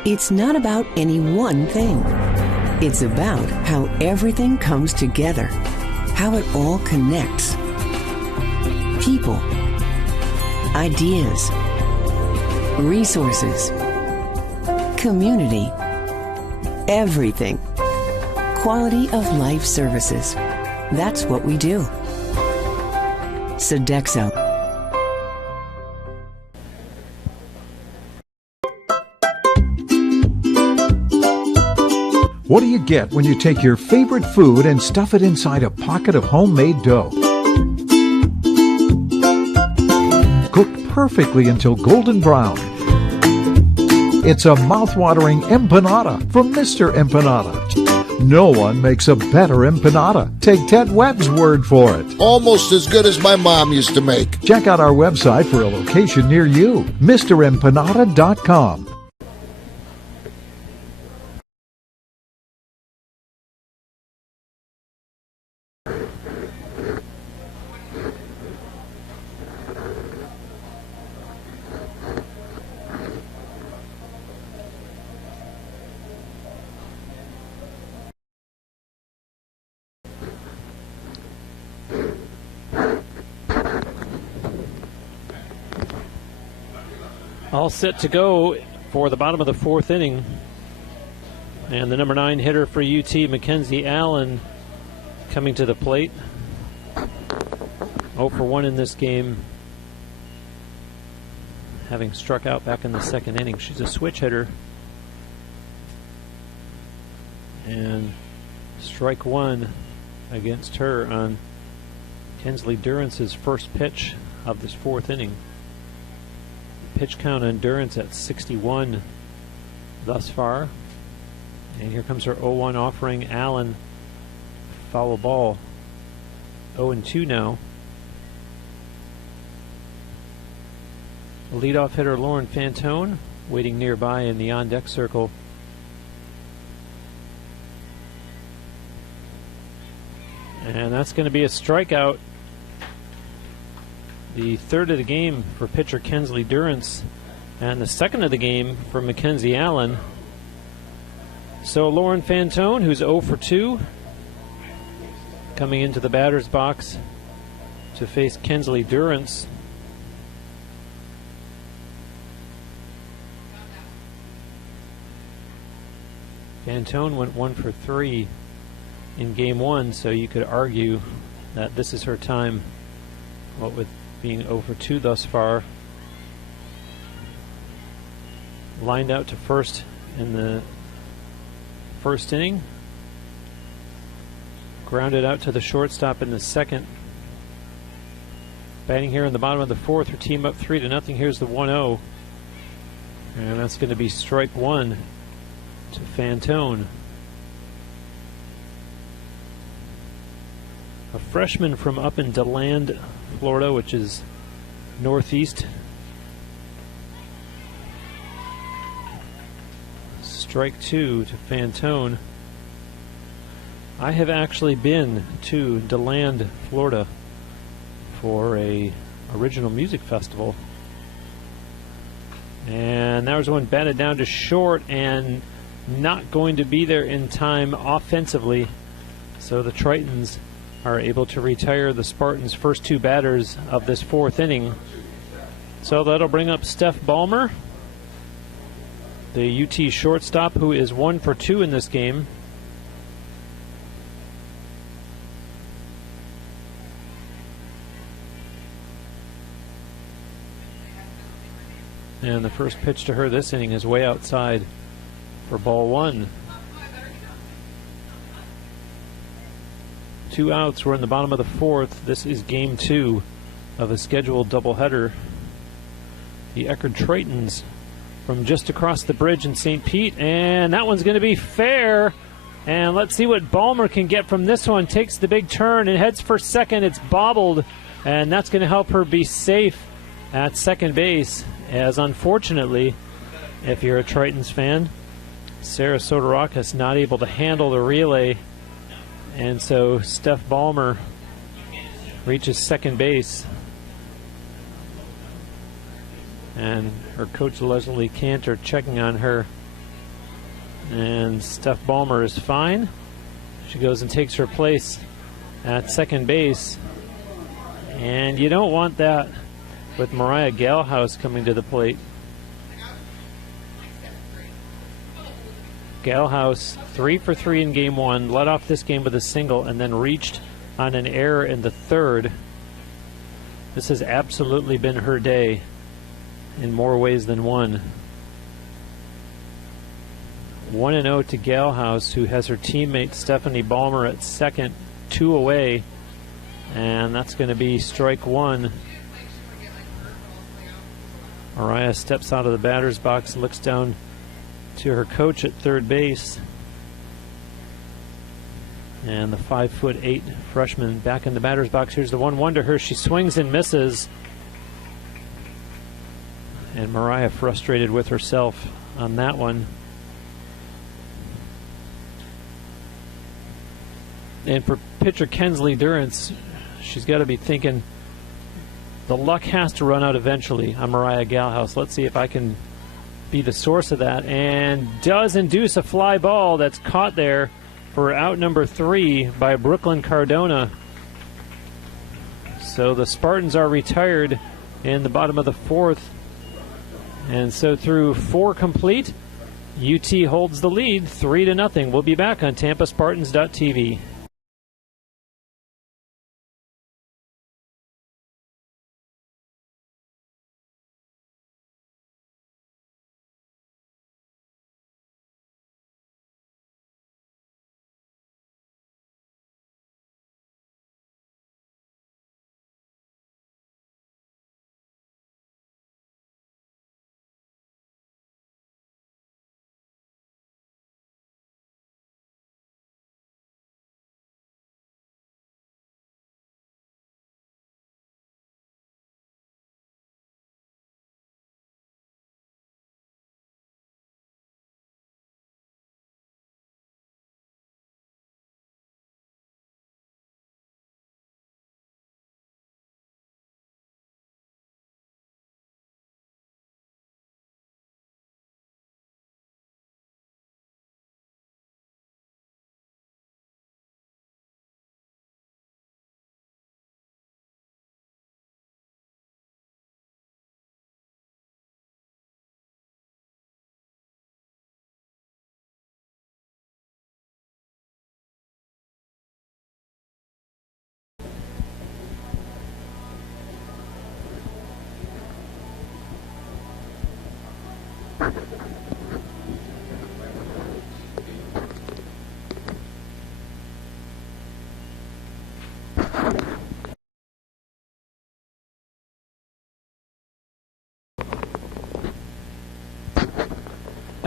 It's not about any one thing. It's about how everything comes together, how it all connects. People, ideas, resources, community, everything. Quality of life services. That's what we do. Sodexo. What do you get when you take your favorite food and stuff it inside a pocket of homemade dough? Cooked perfectly until golden brown. It's a mouth-watering empanada from Mr. Empanada. No one makes a better empanada. Take Ted Webb's word for it. Almost as good as my mom used to make. Check out our website for a location near you, MrEmpanada.com. All set to go for the bottom of the 4th inning. And the number 9 hitter for UT, Mackenzie Allen, coming to the plate. 0 for 1 in this game, having struck out back in the 2nd inning. She's a switch hitter. And strike 1 against her on Kensley Durance's first pitch of this 4th inning. Pitch count on Durance at 61 thus far. And here comes her 0-1 offering. Allen, foul ball. 0-2 now. The leadoff hitter Lauren Fantone waiting nearby in the on-deck circle. And that's going to be a strikeout. The third of the game for pitcher Kensley Durrance, and the second of the game for Mackenzie Allen. So Lauren Fantone, who's 0 for 2, coming into the batter's box to face Kensley Durrance. Fantone went 1 for 3 in game 1, so you could argue that this is her time, what with being 0 for 2 thus far. Lined out to first in the first inning. Grounded out to the shortstop in the second. Batting here in the bottom of the fourth, her team up 3-0. Here's the 1-0. And that's going to be strike one to Fantone. A freshman from up in DeLand, Florida, which is northeast. Strike two to Fantone. I have actually been to DeLand, Florida for a original music festival. And that was one batted down to short and not going to be there in time offensively. So the Tritons are able to retire the Spartans' first two batters of this fourth inning. So that'll bring up Steph Ballmer, the UT shortstop, who is 1 for 2 in this game. And the first pitch to her this inning is way outside for ball one. 2 outs. We're in the bottom of the fourth. This is game 2 of a scheduled doubleheader. The Eckerd Tritons from just across the bridge in St. Pete, and that one's going to be fair. And let's see what Ballmer can get from this one. Takes the big turn and heads for second. It's bobbled, and that's going to help her be safe at second base, as unfortunately, if you're a Tritons fan, Sarah Sotorakis not able to handle the relay, and so Steph Ballmer reaches second base, and her coach Leslie Cantor checking on her, and Steph Ballmer is fine. She goes and takes her place at second base, and you don't want that with Mariah Galhouse coming to the plate. Galhouse 3 for 3 in game 1, led off this game with a single and then reached on an error in the third. This has absolutely been her day in more ways than one. 1-0 to Galhouse, who has her teammate Stephanie Ballmer at second, 2 away, and that's going to be strike one. Mariah steps out of the batter's box, looks down to her coach at third base. And the 5'8" freshman back in the batter's box. Here's the 1-1 to her. She swings and misses. And Mariah frustrated with herself on that one. And for pitcher Kensley Durrance, she's got to be thinking, the luck has to run out eventually on Mariah Galhouse. Let's see if I can be the source of that. And does induce a fly ball that's caught there for out number 3 by Brooklyn Cardona. So the Spartans are retired in the bottom of the fourth. And so through 4 complete, UT holds the lead 3-0. We'll be back on TampaSpartans.tv.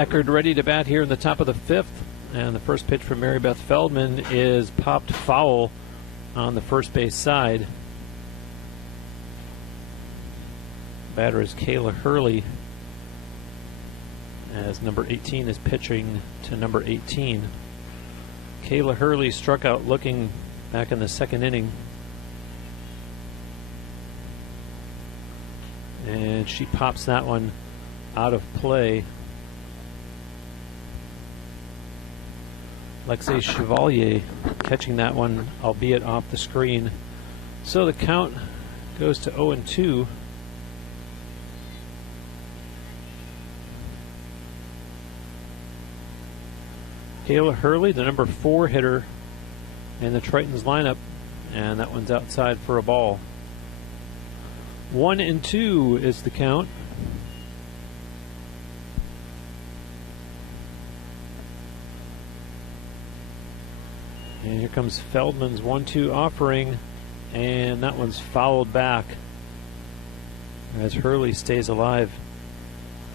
Eckerd ready to bat here in the top of the 5th. And the first pitch from Mary Beth Feldman is popped foul on the first base side. Batter is Kayla Hurley, as number 18 is pitching to number 18. Kayla Hurley struck out looking back in the second inning. And she pops that one out of play. Alexei Chevalier catching that one, albeit off the screen. So the count goes to 0-2. Kayla Hurley, the number 4 hitter in the Tritons lineup, and that one's outside for a ball. 1-2 is the count. And here comes Feldman's 1-2 offering, and that one's fouled back as Hurley stays alive.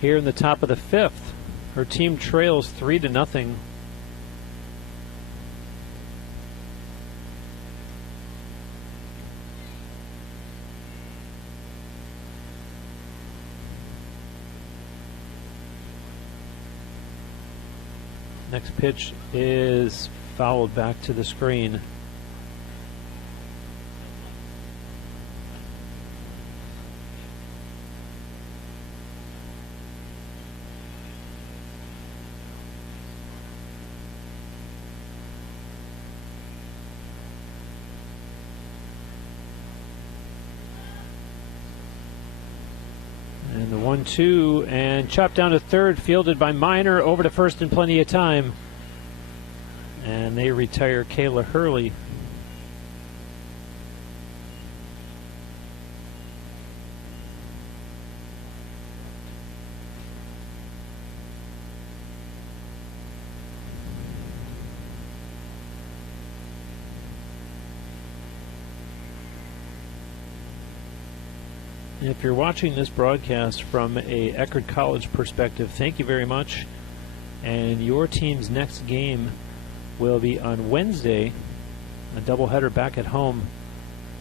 Here in the top of the 5th, her team trails 3-0. Next pitch is fouled back to the screen. And the 1-2 and chopped down to third, fielded by Miner, over to first in plenty of time. And they retire Kayla Hurley. If you're watching this broadcast from a Eckerd College perspective, thank you very much. And your team's next game will be on Wednesday, a doubleheader back at home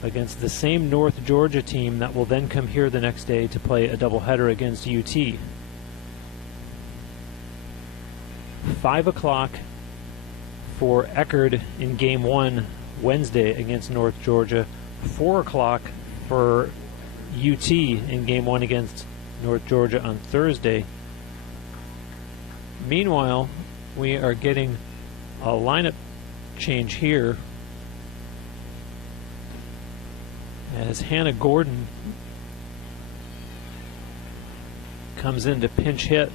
against the same North Georgia team that will then come here the next day to play a doubleheader against UT. 5 o'clock for Eckerd in Game 1 Wednesday against North Georgia. 4 o'clock for UT in Game 1 against North Georgia on Thursday. Meanwhile, we are getting a lineup change here as Hannah Gordon comes in to pinch hit.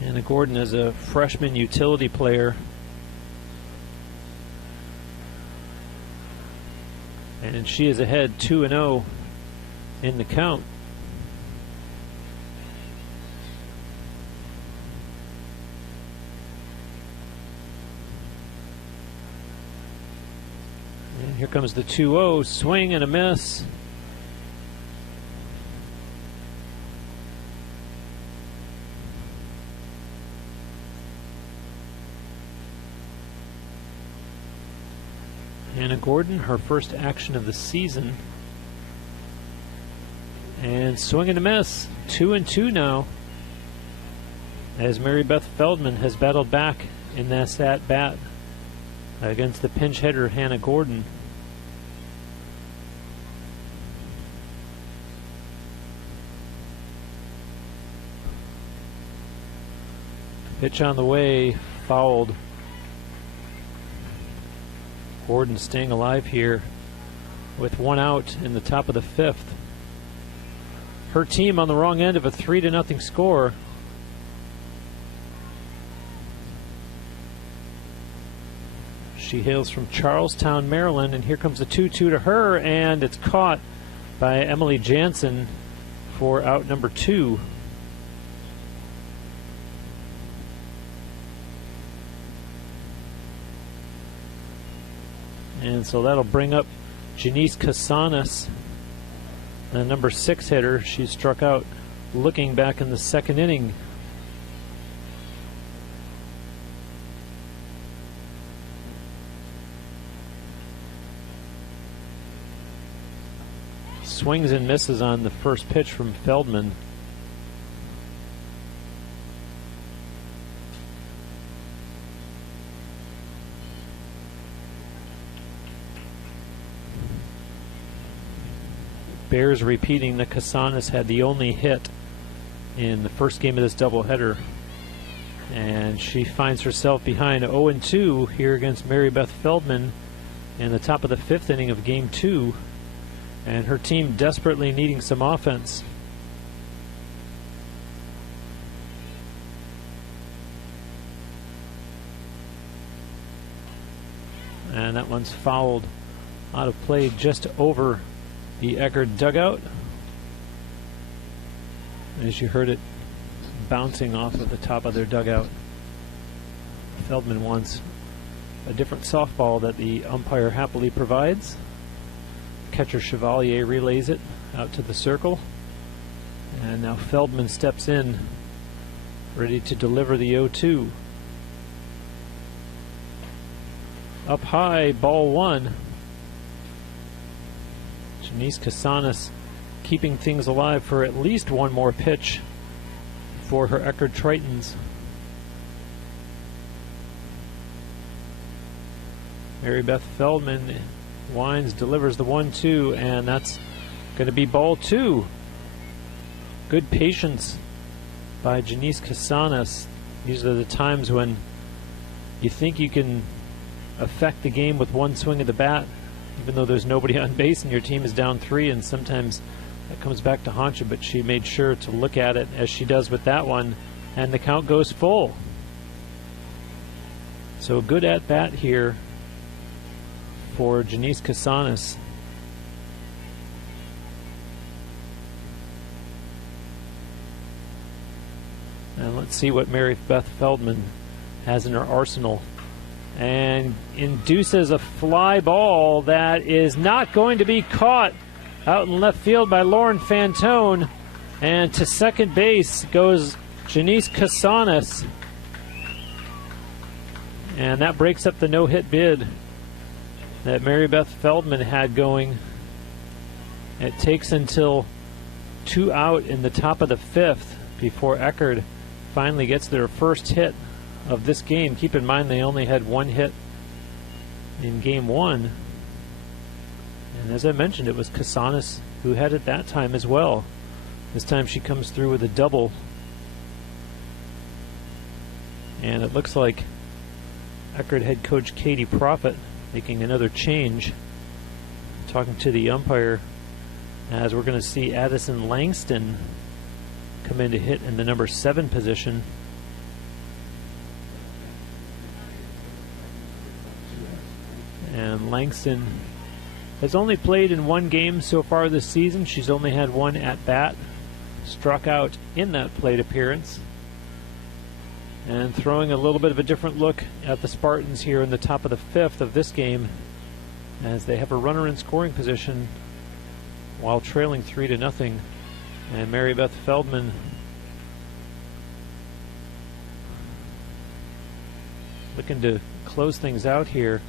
Hannah Gordon is a freshman utility player, and she is ahead 2-0 in the count. And here comes the 2-0, swing and a miss. Hannah Gordon, her first action of the season. And swing and a miss. 2-2 now, as Mary Beth Feldman has battled back in this at bat against the pinch hitter Hannah Gordon. Pitch on the way, fouled. Gordon staying alive here with 1 out in the top of the 5th. Her team on the wrong end of a 3-0 score. She hails from Charlestown, Maryland, and here comes the 2-2 to her, and it's caught by Emily Jansen for out number 2. And so that'll bring up Janice Casanas the number 6 hitter. She struck out looking back in the second inning. Swings and misses on the first pitch from Feldman. Bears repeating that Casanas had the only hit in the first game of this doubleheader. And she finds herself behind 0-2 here against Mary Beth Feldman in the top of the 5th inning of Game 2. And her team desperately needing some offense. And that one's fouled out of play just over the Eckerd dugout. As you heard it bouncing off of the top of their dugout. Feldman wants a different softball that the umpire happily provides. Catcher Chevalier relays it out to the circle. And now Feldman steps in, ready to deliver the 0-2. Up high, ball 1. Janice Casanas keeping things alive for at least one more pitch for her Eckerd Tritons. Mary Beth Feldman winds, delivers the 1-2, and that's going to be ball 2. Good patience by Janice Casanas. These are the times when you think you can affect the game with one swing of the bat, even though there's nobody on base and your team is down 3, and sometimes that comes back to haunt you, but she made sure to look at it as she does with that one, and the count goes full. So good at bat here for Janice Casanas. And let's see what Mary Beth Feldman has in her arsenal. And induces a fly ball that is not going to be caught out in left field by Lauren Fantone. And to second base goes Janice Casanas. And that breaks up the no-hit bid that Mary Beth Feldman had going. It takes until 2 out in the top of the 5th before Eckerd finally gets their first hit of this game. Keep in mind they only had 1 hit in Game 1. And as I mentioned, it was Casanas who had it that time as well. This time she comes through with a double. And it looks like Eckerd head coach Katie Profit making another change, talking to the umpire, as we're going to see Addison Langston come in to hit in the number 7 position. And Langston has only played in 1 game so far this season. She's only had 1 at bat, struck out in that plate appearance. And throwing a little bit of a different look at the Spartans here in the top of the 5th of this game, as they have a runner in scoring position while trailing 3-0. And Mary Beth Feldman looking to close things out here.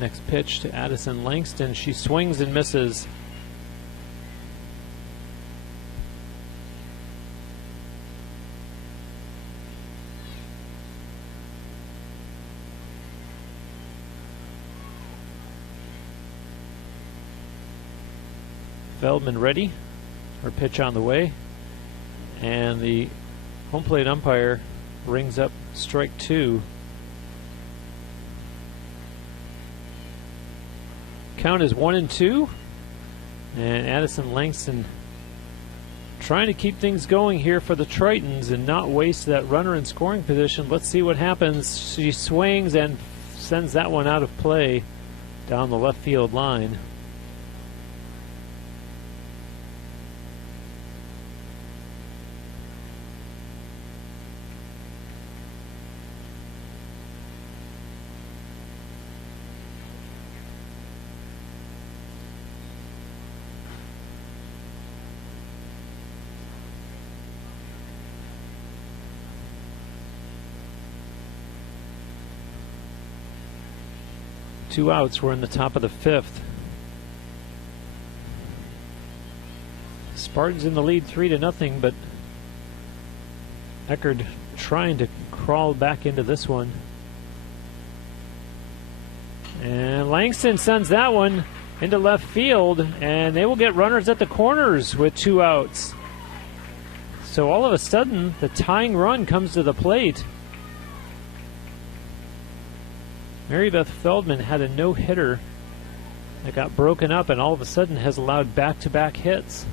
Next pitch to Addison Langston. She swings and misses. Feldman ready, her pitch on the way, and the home plate umpire rings up strike 2. Count is 1-2, and Addison Langston trying to keep things going here for the Tritons and not waste that runner in scoring position. Let's see what happens. She swings and sends that one out of play down the left field line. 2 outs. We're in the top of the 5th. Spartans in the lead 3-0, but Eckerd trying to crawl back into this one. And Langston sends that one into left field, and they will get runners at the corners with 2 outs. So all of a sudden, the tying run comes to the plate. Mary Beth Feldman had a no-hitter that got broken up and all of a sudden has allowed back-to-back hits.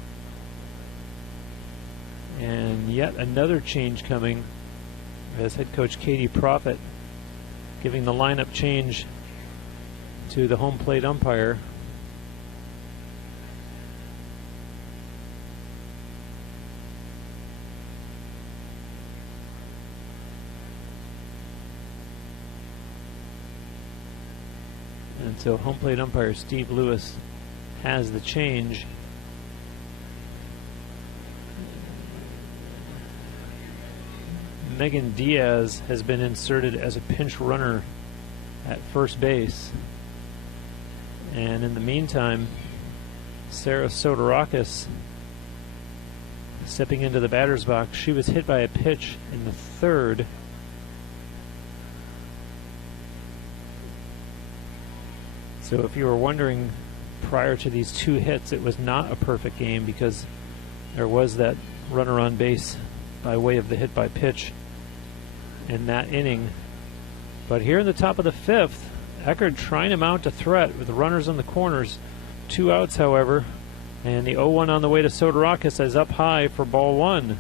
And yet another change coming as head coach Katie Profit giving the lineup change to the home plate umpire. And so home plate umpire Steve Lewis has the change. Megan Diaz has been inserted as a pinch runner at first base. And in the meantime, Sarah Soterakis stepping into the batter's box. She was hit by a pitch in the 3rd. So if you were wondering prior to these 2 hits, it was not a perfect game because there was that runner on base by way of the hit by pitch in that inning. But here in the top of the 5th, Eckerd trying to mount a threat with the runners on the corners. 2 outs, however, and the 0-1 on the way to Soterakis is up high for ball 1.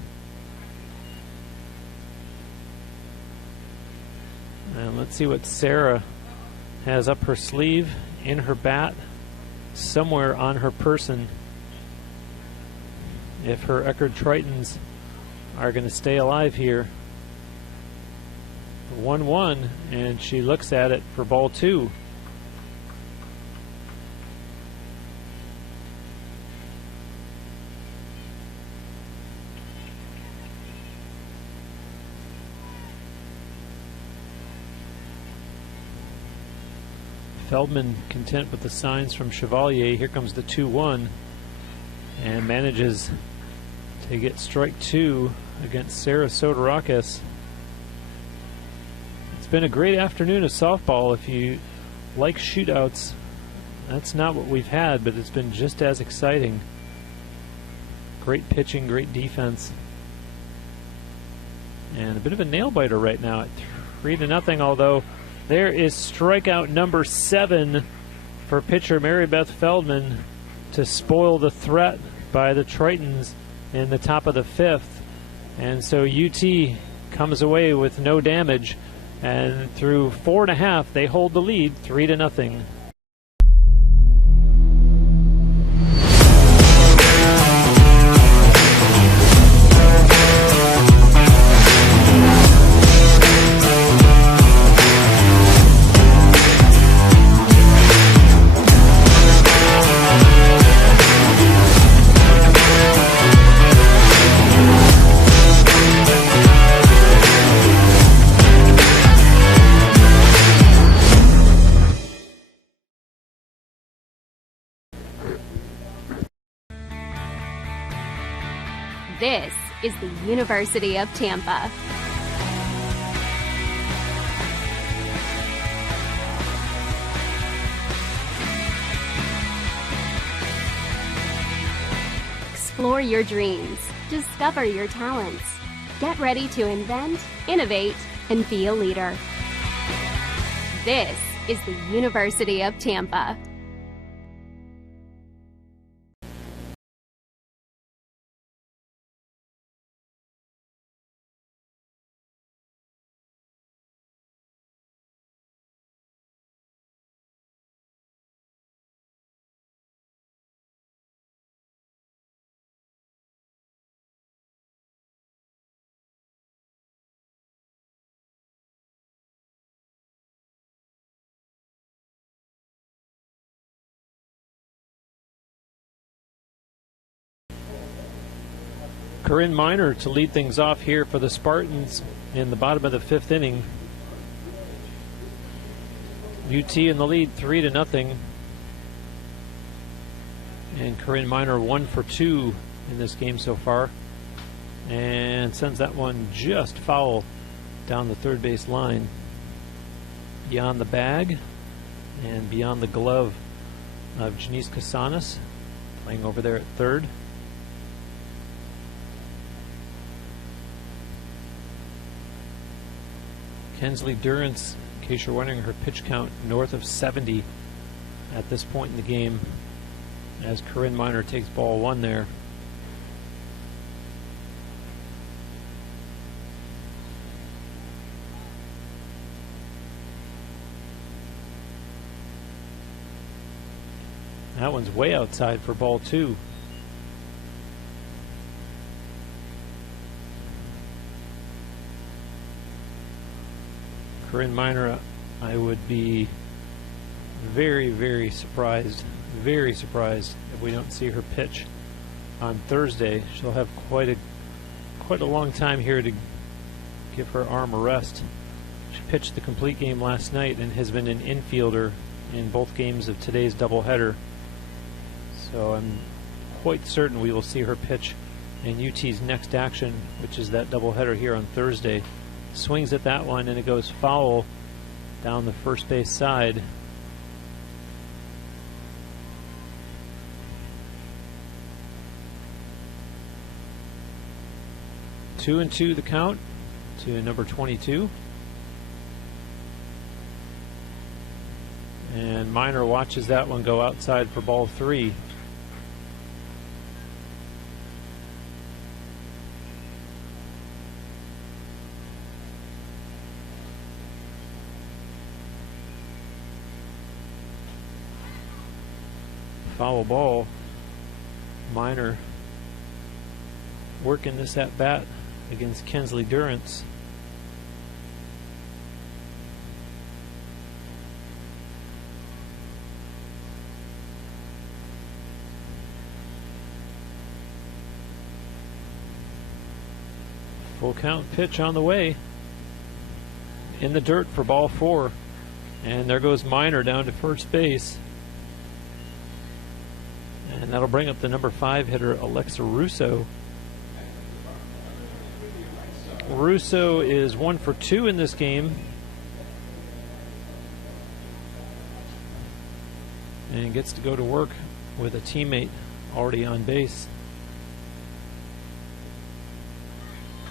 And let's see what Sarah has up her sleeve, in her bat, somewhere on her person, if her Eckerd Tritons are going to stay alive here. 1-1, and she looks at it for ball 2. Feldman content with the signs from Chevalier. Here comes the 2-1, and manages to get strike 2 against Sarah Soterakis. It's been a great afternoon of softball. If you like shootouts, that's not what we've had, but it's been just as exciting. Great pitching, great defense. And a bit of a nail biter right now at 3-0, although there is strikeout number 7 for pitcher Mary Beth Feldman to spoil the threat by the Tritons in the top of the 5th. And so UT comes away with no damage. And through 4.5, they hold the lead 3-0. This is the University of Tampa. Explore your dreams. Discover your talents. Get ready to invent, innovate, and be a leader. This is the University of Tampa. Corinne Miner to lead things off here for the Spartans in the bottom of the 5th inning. UT in the lead, 3-0. And Corinne Miner 1 for 2 in this game so far. And sends that one just foul down the third base line. Beyond the bag and beyond the glove of Janice Casanas, playing over there at third. Kensley Durrance, in case you're wondering, her pitch count north of 70 at this point in the game, as Corinne Miner takes ball 1 there. That one's way outside for ball 2. Corinne Miner, I would be very, very surprised if we don't see her pitch on Thursday. She'll have quite a long time here to give her arm a rest. She pitched the complete game last night and has been an infielder in both games of today's doubleheader. So I'm quite certain we will see her pitch in UT's next action, which is that doubleheader here on Thursday. Swings at that one and it goes foul down the first base side. Two and 2 the count to number 22. And Miner watches that one go outside for ball 3. Foul ball. Miner working this at bat against Kensley Durrance. Full count pitch on the way. In the dirt for ball 4. And there goes Miner down to first base. And that'll bring up the number 5 hitter, Alexa Russo. Russo is 1 for 2 in this game. And gets to go to work with a teammate already on base.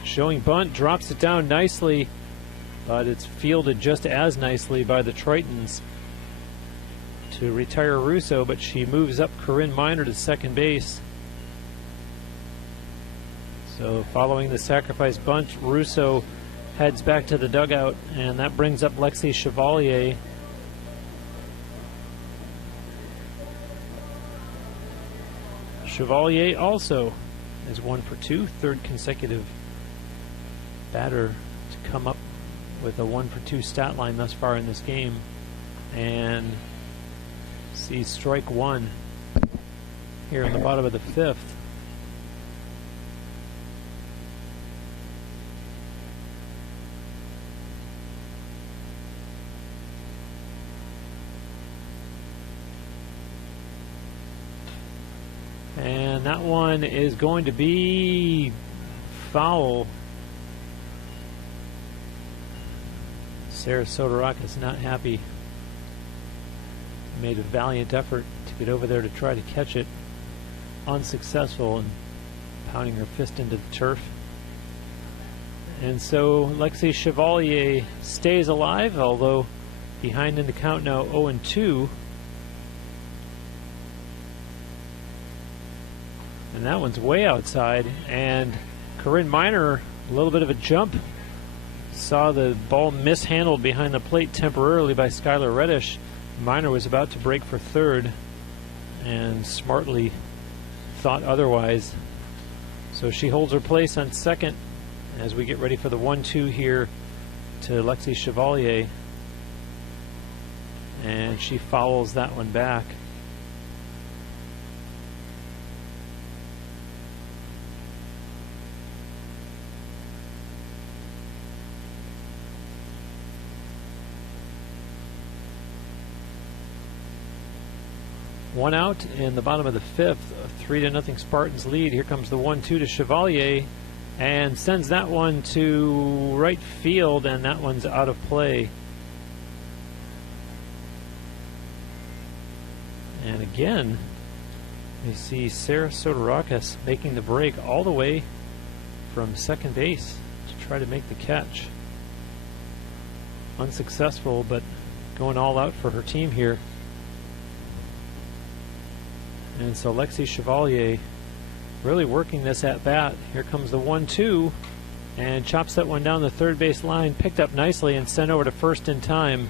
Showing bunt, drops it down nicely, but it's fielded just as nicely by the Tritons to retire Russo, but she moves up Corinne Miner to second base. So following the sacrifice bunt, Russo heads back to the dugout, and that brings up Lexi Chevalier. Chevalier also is 1 for 2, third consecutive batter to come up with a 1 for 2 stat line thus far in this game. And see strike 1 here in the bottom of the 5th. And that one is going to be foul. Sarah Sotorak is not happy. Made a valiant effort to get over there to try to catch it. Unsuccessful and pounding her fist into the turf. And so Lexi Chevalier stays alive, although behind in the count now 0-2. And that one's way outside. And Corinne Miner, a little bit of a jump. Saw the ball mishandled behind the plate temporarily by Skylar Reddish. Miner was about to break for third and smartly thought otherwise. So she holds her place on second as we get ready for the 1-2 here to Lexi Chevalier. And she fouls that one back. One out in the bottom of the fifth. A 3-0 Spartans lead. Here comes the 1-2 to Chevalier, and sends that one to right field, and that one's out of play. And again, we see Sarah Sotorakis making the break all the way from second base to try to make the catch. Unsuccessful, but going all out for her team here. And so Lexi Chevalier really working this at bat. Here comes the 1-2, and chops that one down the third base line, picked up nicely and sent over to first in time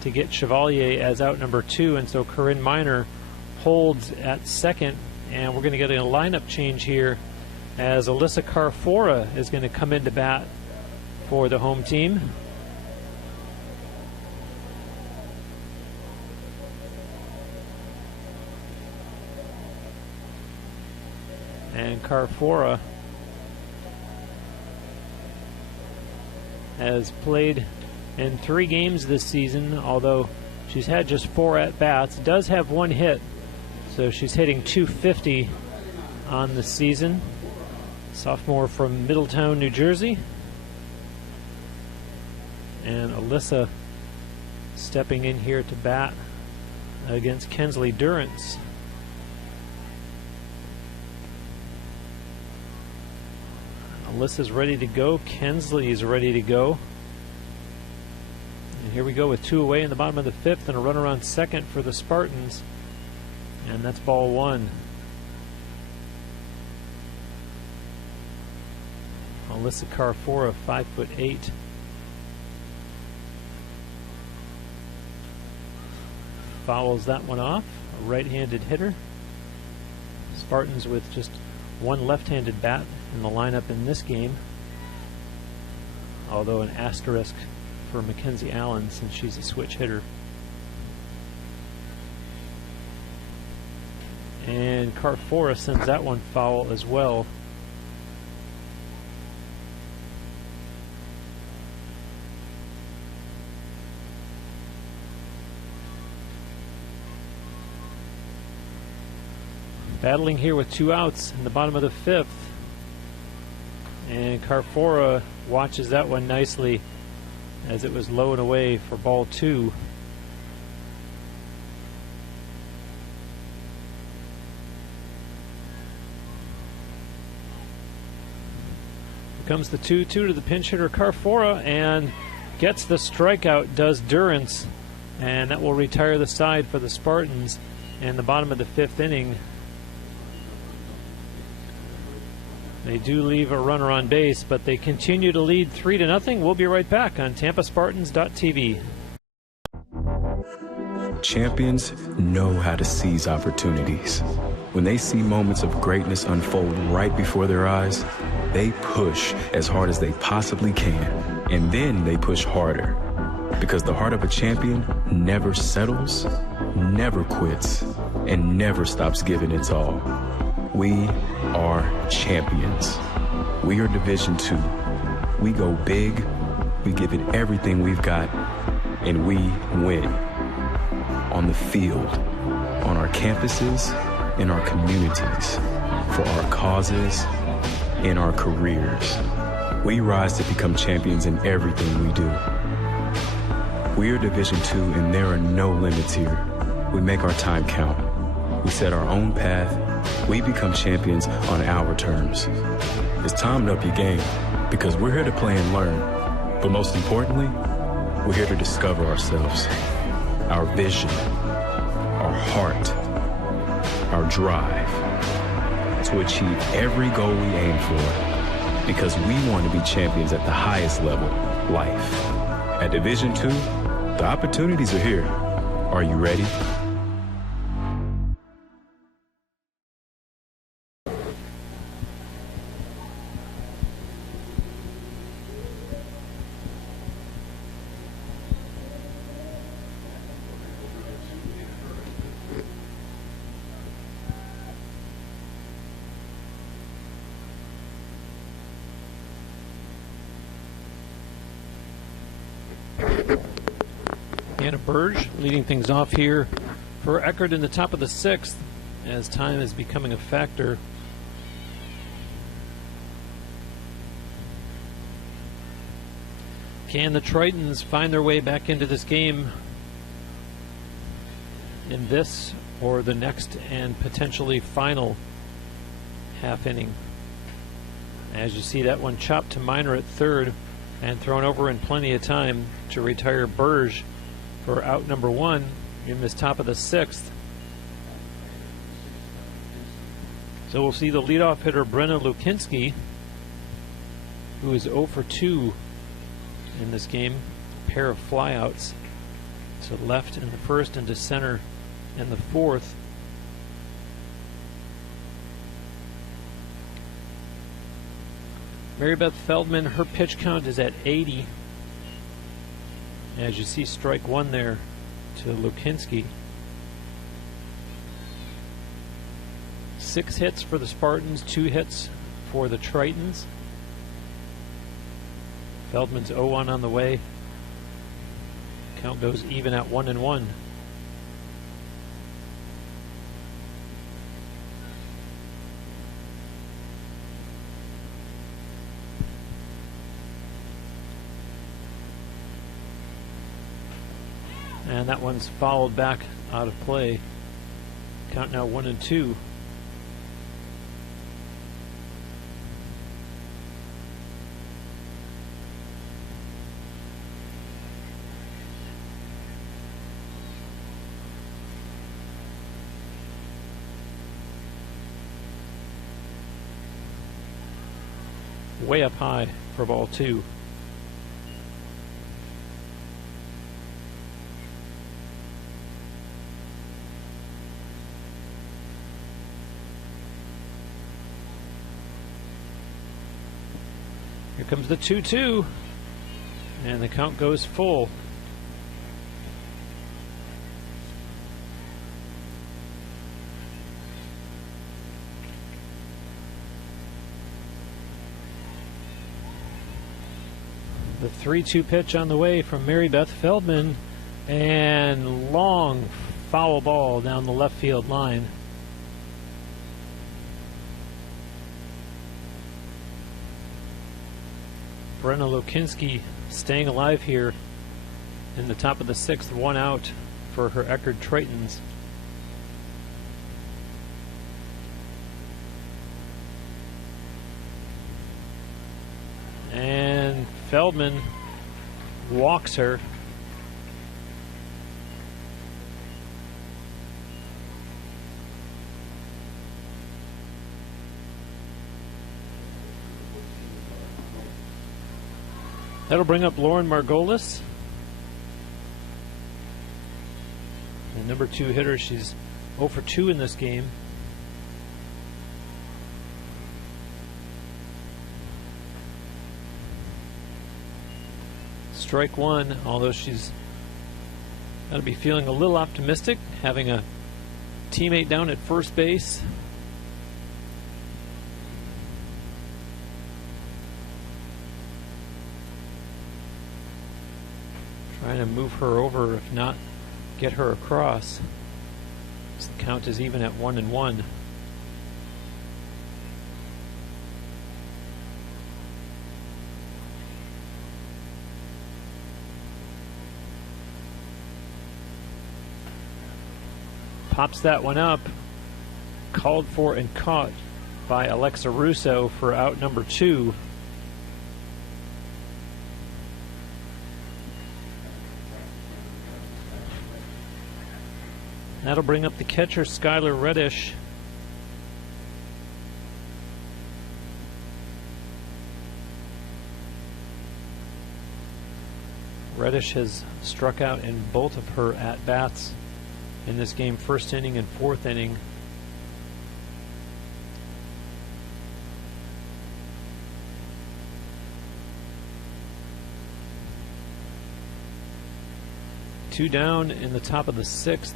to get Chevalier as out number 2. And so Corinne Miner holds at second, and we're going to get a lineup change here as Alyssa Carfora is going to come into bat for the home team. And Carfora has played in 3 games this season, although she's had just 4 at-bats. Does have 1 hit, so she's hitting .250 on the season. Sophomore from Middletown, New Jersey. And Alyssa stepping in here to bat against Kensley Durrance. Alyssa's ready to go. Kensley's ready to go. And here we go with 2 away in the bottom of the 5th and a runner on second for the Spartans. And that's ball 1. Alyssa Carfora, 5'8". Fouls that one off. A right-handed hitter. Spartans with just 1 left-handed bat in the lineup in this game, although an asterisk for Mackenzie Allen since she's a switch hitter. And Carfora sends that one foul as well. Battling here with 2 outs in the bottom of the 5th. And Carfora watches that one nicely as it was low and away for ball 2. Here comes the 2-2 to the pinch hitter Carfora, and gets the strikeout, does Durrance, and that will retire the side for the Spartans in the bottom of the 5th inning. They do leave a runner on base, but they continue to lead 3-0. We'll be right back on TampaSpartans.tv. Champions know how to seize opportunities. When they see moments of greatness unfold right before their eyes, they push as hard as they possibly can, and then they push harder. Because the heart of a champion never settles, never quits, and never stops giving its all. We are champions. We are Division II. We go big, we give it everything we've got, and we win. On the field, on our campuses, in our communities, for our causes, in our careers. We rise to become champions in everything we do. We are Division II, and there are no limits here. We make our time count. We set our own path. We become champions on our terms. It's time to up your game, because we're here to play and learn. But most importantly, we're here to discover ourselves, our vision, our heart, our drive, to achieve every goal we aim for, because we want to be champions at the highest level, life. At Division II, the opportunities are here. Are you ready? Burge leading things off here for Eckerd in the top of the 6th, as time is becoming a factor. Can the Tritons find their way back into this game in this or the next and potentially final half inning? As you see, that one chopped to minor at 3rd and thrown over in plenty of time to retire Burge for out number 1 in this top of the 6th. So we'll see the leadoff hitter Brenna Lukinski, who is 0 for 2 in this game. A pair of flyouts to left in the 1st and to center in the 4th. Mary Beth Feldman, her pitch count is at 80. As you see, strike 1 there to Lukinski. 6 hits for the Spartans, 2 hits for the Tritons. Feldman's 0-1 on the way. Count goes even at 1-1. And that one's fouled back out of play. Count now 1-2. Way up high for ball 2. Here comes the 2-2, and the count goes full. The 3-2 pitch on the way from Mary Beth Feldman, and long foul ball down the left field line. Brenna Lukinski staying alive here in the top of the 6th, 1 out for her Eckerd Tritons. And Feldman walks her. That'll bring up Lauren Margolis, the number 2 hitter. She's 0 for 2 in this game. Strike 1, although she's got to be feeling a little optimistic, having a teammate down at first base. Trying to move her over, if not get her across. So the count is even at 1-1. Pops that one up. Called for and caught by Alexa Russo for out number 2. That'll bring up the catcher, Skylar Reddish. Reddish has struck out in both of her at-bats in this game, 1st inning and 4th inning. Two down in the top of the 6th.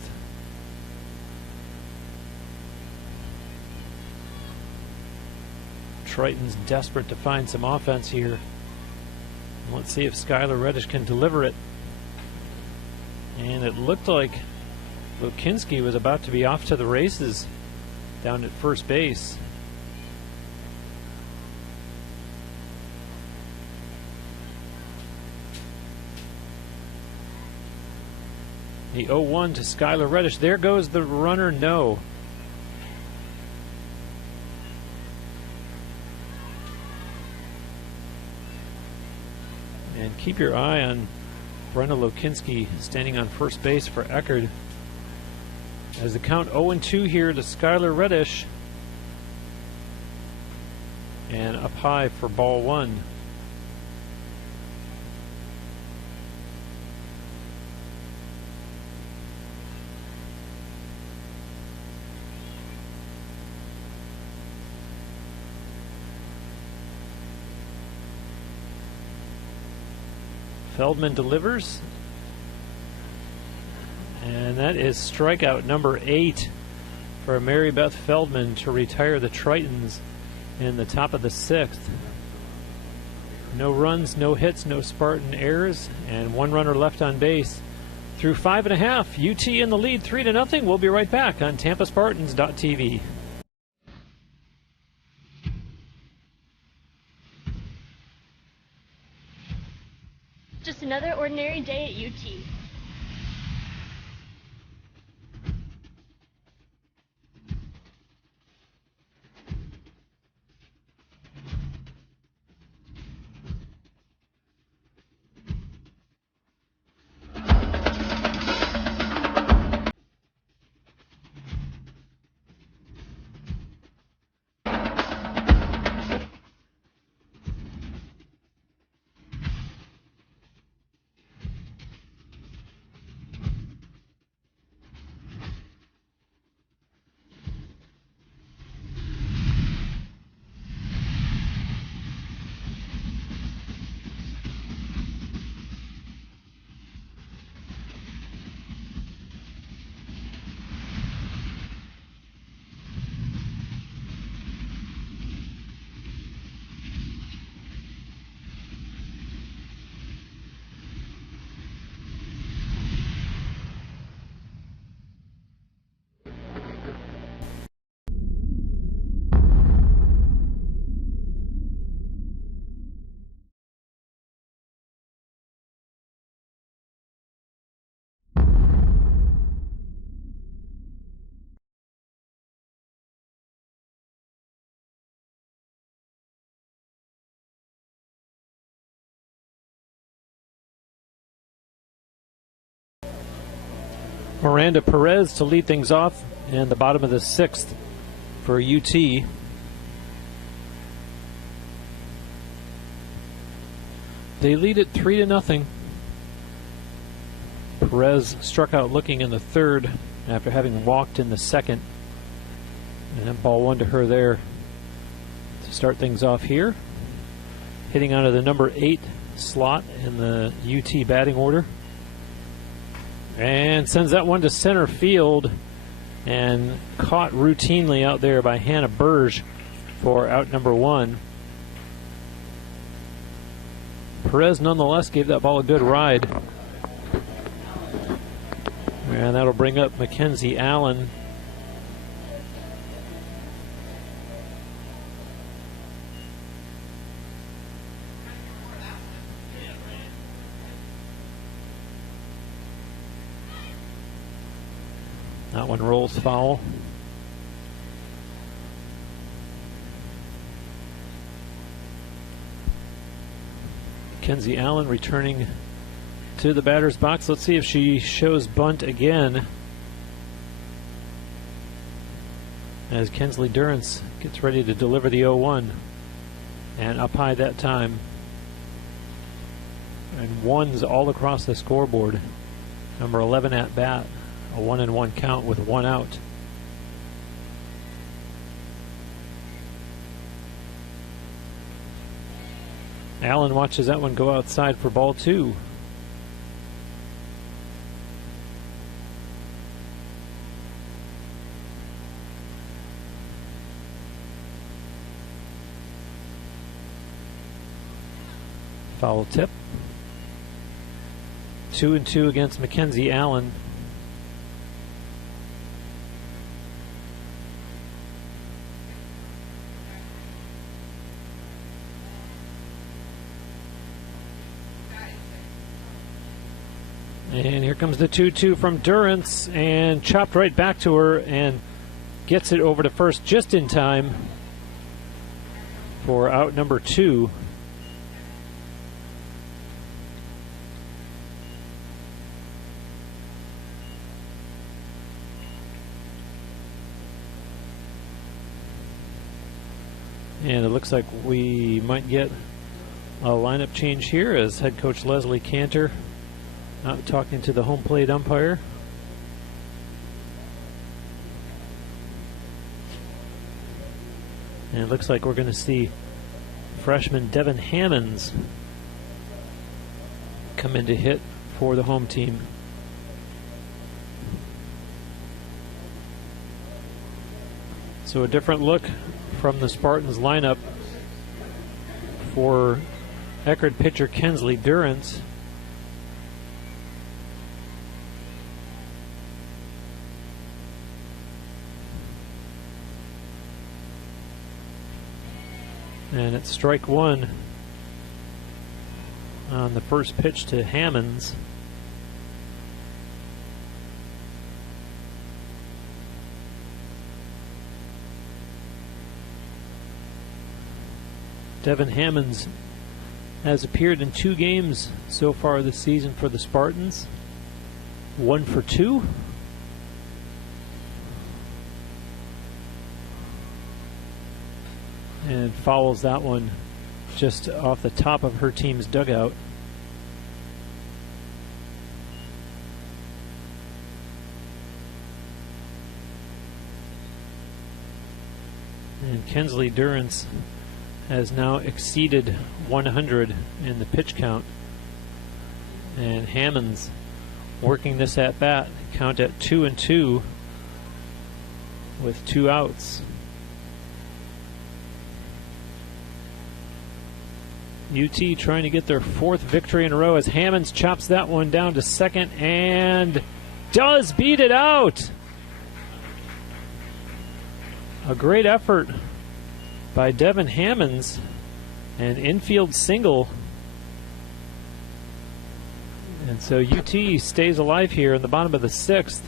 Tritons desperate to find some offense here. Let's see if Skylar Reddish can deliver it. And it looked like Lukinski was about to be off to the races down at first base. The 0-1 to Skylar Reddish. There goes the runner, no. And keep your eye on Brenda Lukinski standing on first base for Eckerd. As the count 0-2 here to Skylar Reddish. And up high for ball one. Feldman delivers, and that is strikeout number 8 for Mary Beth Feldman to retire the Tritons in the top of the 6th. No runs, no hits, no Spartan errors, and 1 runner left on base through 5.5. UT in the lead 3-0. We'll be right back on TampaSpartans.tv. Just another ordinary day at UT. Miranda Perez to lead things off in the bottom of the 6th for UT. They lead it 3-0. Perez struck out looking in the 3rd after having walked in the 2nd. And ball 1 to her there to start things off here. Hitting onto the number 8 slot in the UT batting order. And sends that one to center field and caught routinely out there by Hannah Burge for out number 1. Perez nonetheless gave that ball a good ride. And that'll bring up Mackenzie Allen. That one rolls foul. Mackenzie Allen returning to the batter's box. Let's see if she shows bunt again, as Kensley Durrance gets ready to deliver the 0-1. And up high that time. And ones all across the scoreboard. Number 11 at bat. A 1-1 count with 1 out. Allen watches that one go outside for ball 2. Foul tip. 2-2 against Mackenzie Allen. And here comes the 2-2 from Durrance, and chopped right back to her, and gets it over to first just in time for out number 2. And it looks like we might get a lineup change here as head coach Leslie Cantor out talking to the home plate umpire. And it looks like we're going to see freshman Devin Hammonds come in to hit for the home team. So a different look from the Spartans lineup for Eckerd pitcher Kensley Durrance. And it's strike one on the first pitch to Hammonds. Devin Hammonds has appeared in 2 games so far this season for the Spartans. 1 for 2. And fouls that one just off the top of her team's dugout. And Kensley Durrance has now exceeded 100 in the pitch count. And Hammonds working this at bat, count at 2-2 with 2 outs. UT trying to get their 4th victory in a row as Hammonds chops that one down to second and does beat it out. A great effort by Devin Hammonds, an infield single. And so UT stays alive here in the bottom of the 6th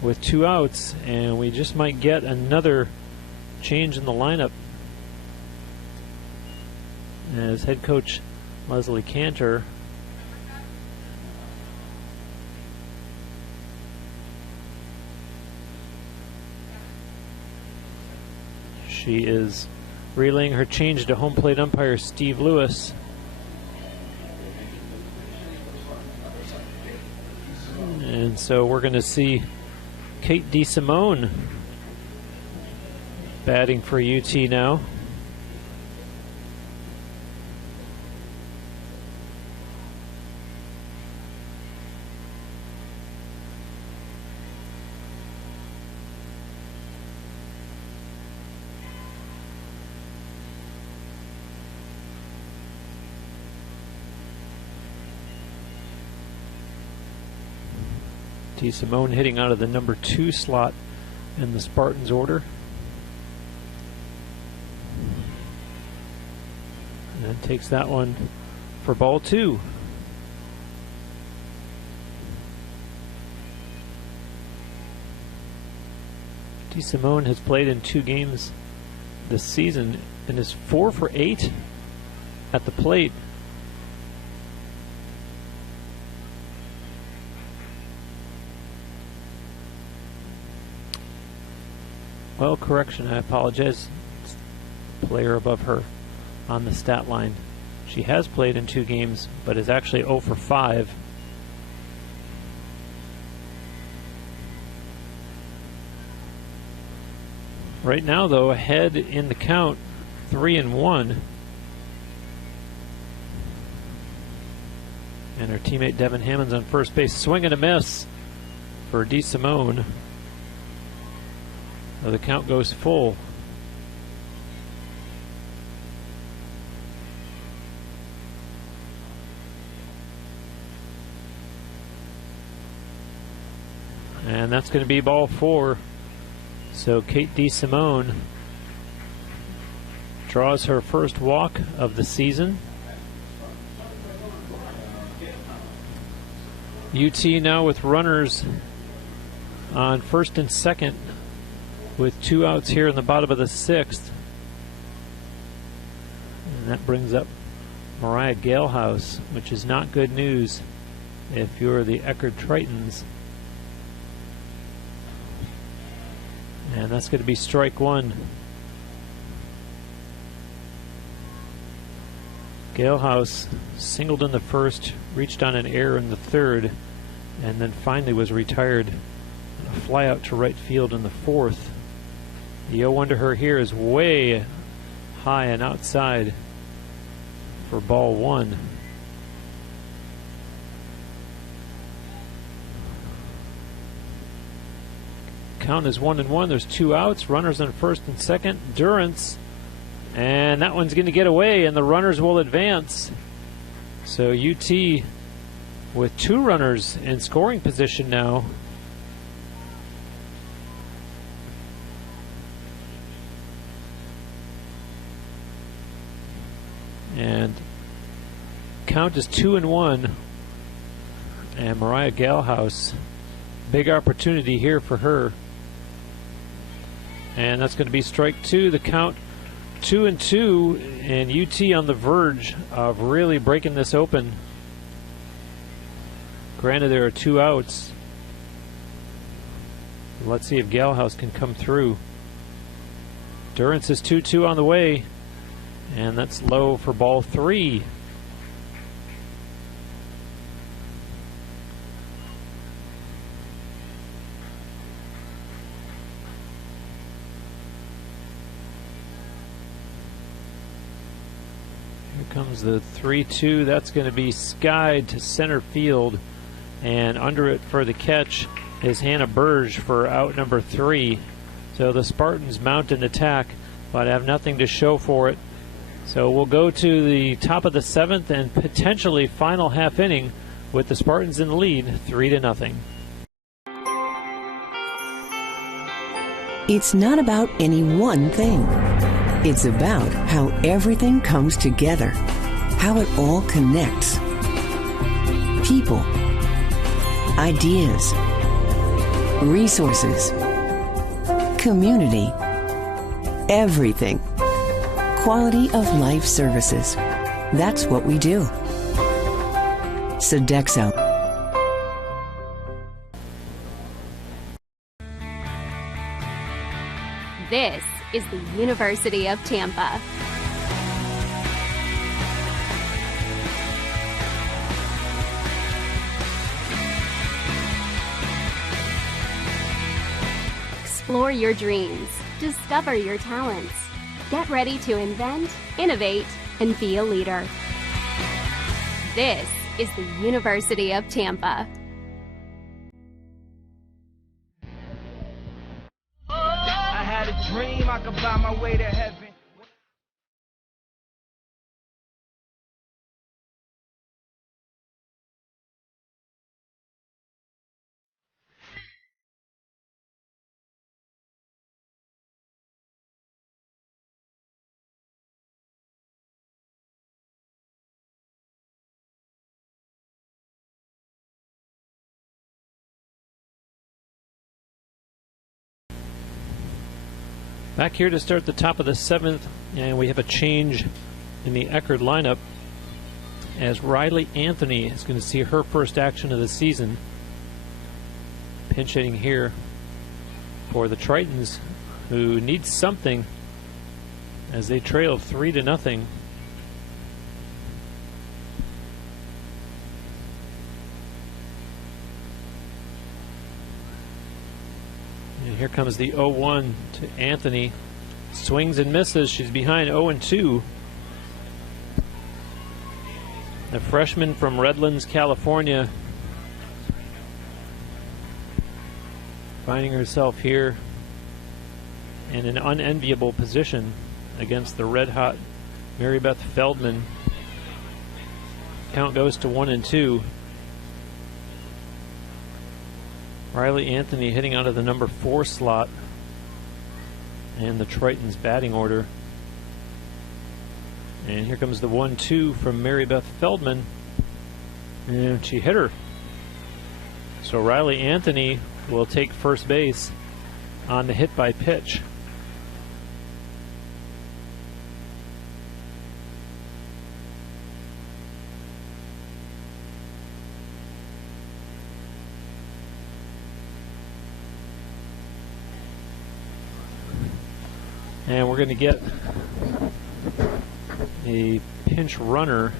with 2 outs, and we just might get another change in the lineup as head coach Leslie Cantor she is relaying her change to home plate umpire Steve Lewis. And so we're going to see Kate DeSimone batting for UT now. DeSimone hitting out of the number 2 slot in the Spartans order. And then takes that one for ball 2. DeSimone has played in 2 games this season and is 4 for 8 at the plate. Well, correction, I apologize. Player above her on the stat line. She has played in 2 games, but is actually 0 for 5. Right now, though, ahead in the count, 3-1. And her teammate Devin Hammonds on first base. Swing and a miss for DeSimone. The count goes full. And that's going to be ball 4. So Kate DeSimone draws her first walk of the season. UT now with runners on first and second with 2 outs here in the bottom of the 6th. And that brings up Mariah Galehouse, which is not good news if you're the Eckerd Tritons. And that's going to be strike 1. Galehouse singled in the first, reached on an error in the third, and then finally was retired. A fly out to right field in the 4th. The 0-1 to her here is way high and outside for ball 1. Count is 1-1. There's 2 outs. Runners on first and second. Durrance. And that one's going to get away, and the runners will advance. So UT with 2 runners in scoring position now. And count is 2-1. And Mariah Galehouse, big opportunity here for her. And that's going to be strike 2. The count 2-2, and UT on the verge of really breaking this open. Granted, there are 2 outs. Let's see if Galehouse can come through. Durrance is 2-2 on the way, and that's low for ball 3. Comes the 3-2. That's going to be skied to center field, and under it for the catch is Hannah Burge for out number 3. So the Spartans mount an attack, but have nothing to show for it. So we'll go to the top of the 7th and potentially final half inning with the Spartans in the lead, 3-0. It's not about any one thing. It's about how everything comes together, how it all connects. People, ideas, resources, community, everything. Quality of life services. That's what we do. Sodexo. This is the University of Tampa. Explore your dreams. Discover your talents. Get ready to invent, innovate, and be a leader. This is the University of Tampa. I had a dream I could buy my way to heaven. Back here to start the top of the 7th, and we have a change in the Eckerd lineup as Riley Anthony is going to see her first action of the season. Pinch hitting here for the Tritons, who need something as they trail 3-0. And here comes the 0-1 to Anthony. Swings and misses. She's behind 0-2. The freshman from Redlands, California, finding herself here in an unenviable position against the red-hot Mary Beth Feldman. Count goes to 1-2. Riley Anthony hitting out of the number 4 slot in the Tritons batting order. And here comes the 1-2 from Mary Beth Feldman. And she hit her. So Riley Anthony will take first base on the hit by pitch. And we're going to get a pinch runner.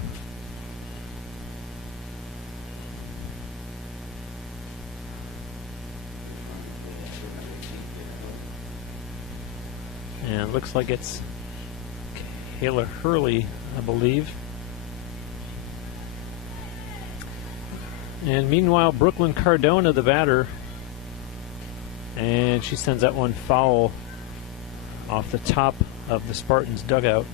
And it looks like it's Kayla Hurley, I believe. And meanwhile, Brooklyn Cardona, the batter, and she sends that one foul off the top of the Spartans dugout.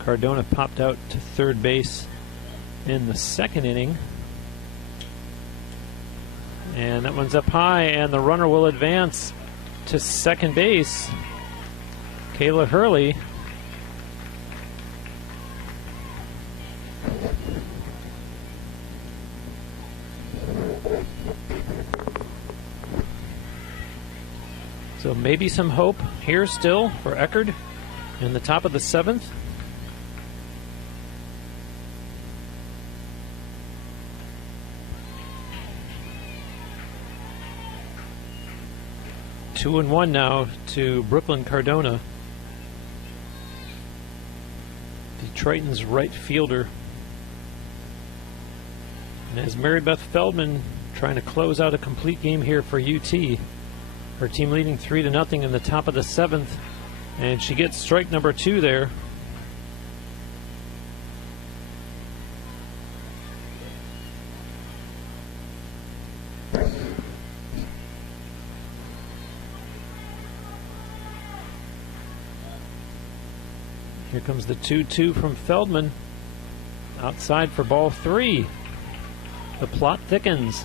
Cardona popped out to third base in the second inning. And that one's up high, and the runner will advance to second base. Kayla Hurley. So maybe some hope here still for Eckerd in the top of the seventh. Two and one now to Brooklyn Cardona, Detroit's right fielder. And as Mary Beth Feldman trying to close out a complete game here for UT. Her team leading 3-0 in the top of the seventh, and she gets strike number 2 there. Here comes the 2-2 from Feldman. Outside for ball 3. The plot thickens.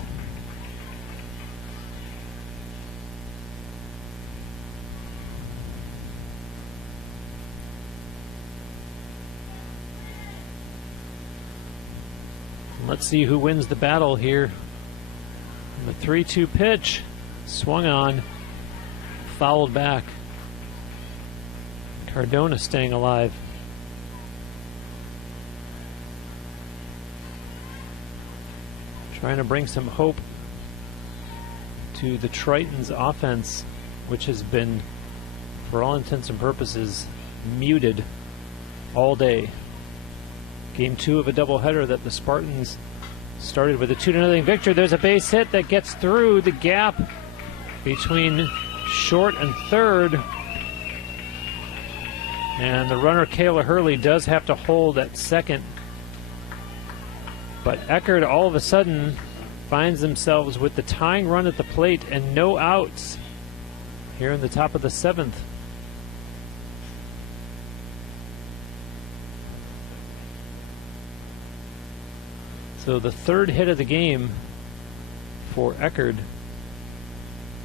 Let's see who wins the battle here. The 3-2 pitch swung on, fouled back. Cardona staying alive. Trying to bring some hope to the Tritons offense, which has been, for all intents and purposes, muted all day. Game 2 of a doubleheader that the Spartans started with a 2-0 victory. There's a base hit that gets through the gap between short and third. And the runner, Kayla Hurley, does have to hold at second. But Eckerd all of a sudden finds themselves with the tying run at the plate and no outs here in the top of the seventh. So the third hit of the game for Eckerd.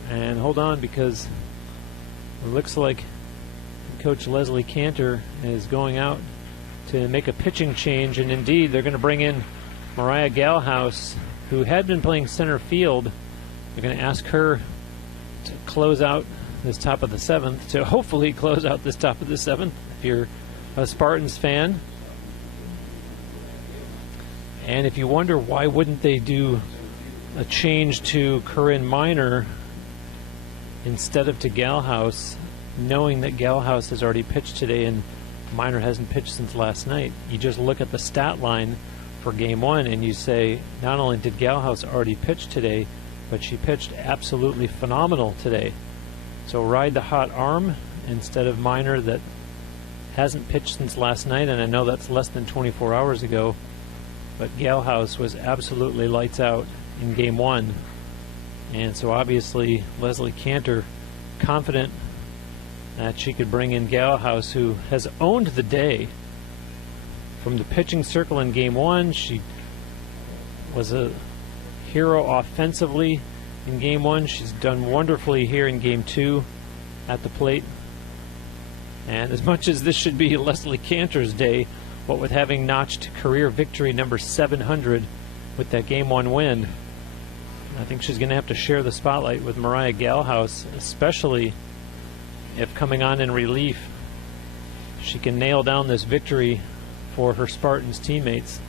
And hold on, because it looks like Coach Leslie Cantor is going out to make a pitching change, and indeed they're going to bring in Mariah Galhouse, who had been playing center field. They're going to ask her to close out this top of the seventh, to hopefully close out this top of the seventh if you're a Spartans fan. And if you wonder why wouldn't they do a change to Corinne Minor instead of to Galhouse, knowing that Galhouse has already pitched today and Minor hasn't pitched since last night, you just look at the stat line for game 1 and you say, not only did Galhouse already pitch today, but she pitched absolutely phenomenal today. So ride the hot arm instead of Minor that hasn't pitched since last night, and I know that's less than 24 hours ago, but Galhouse was absolutely lights out in game 1. And so obviously Leslie Cantor confident that she could bring in Galhouse, who has owned the day from the pitching circle in game 1. She was a hero offensively in game 1. She's done wonderfully here in game 2 at the plate. And as much as this should be Leslie Cantor's day, what with having notched career victory number 700 with that Game 1 win, I think she's going to have to share the spotlight with Mariah Galhouse, especially if coming on in relief she can nail down this victory for her Spartans teammates.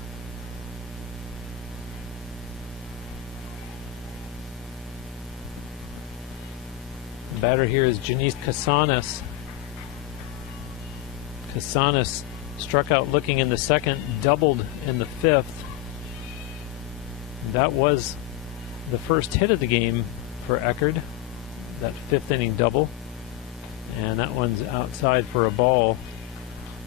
The batter here is Janice Casanas. Casanas struck out looking in the second, doubled in the fifth. That was the first hit of the game for Eckerd, that fifth inning double. And that one's outside for a ball.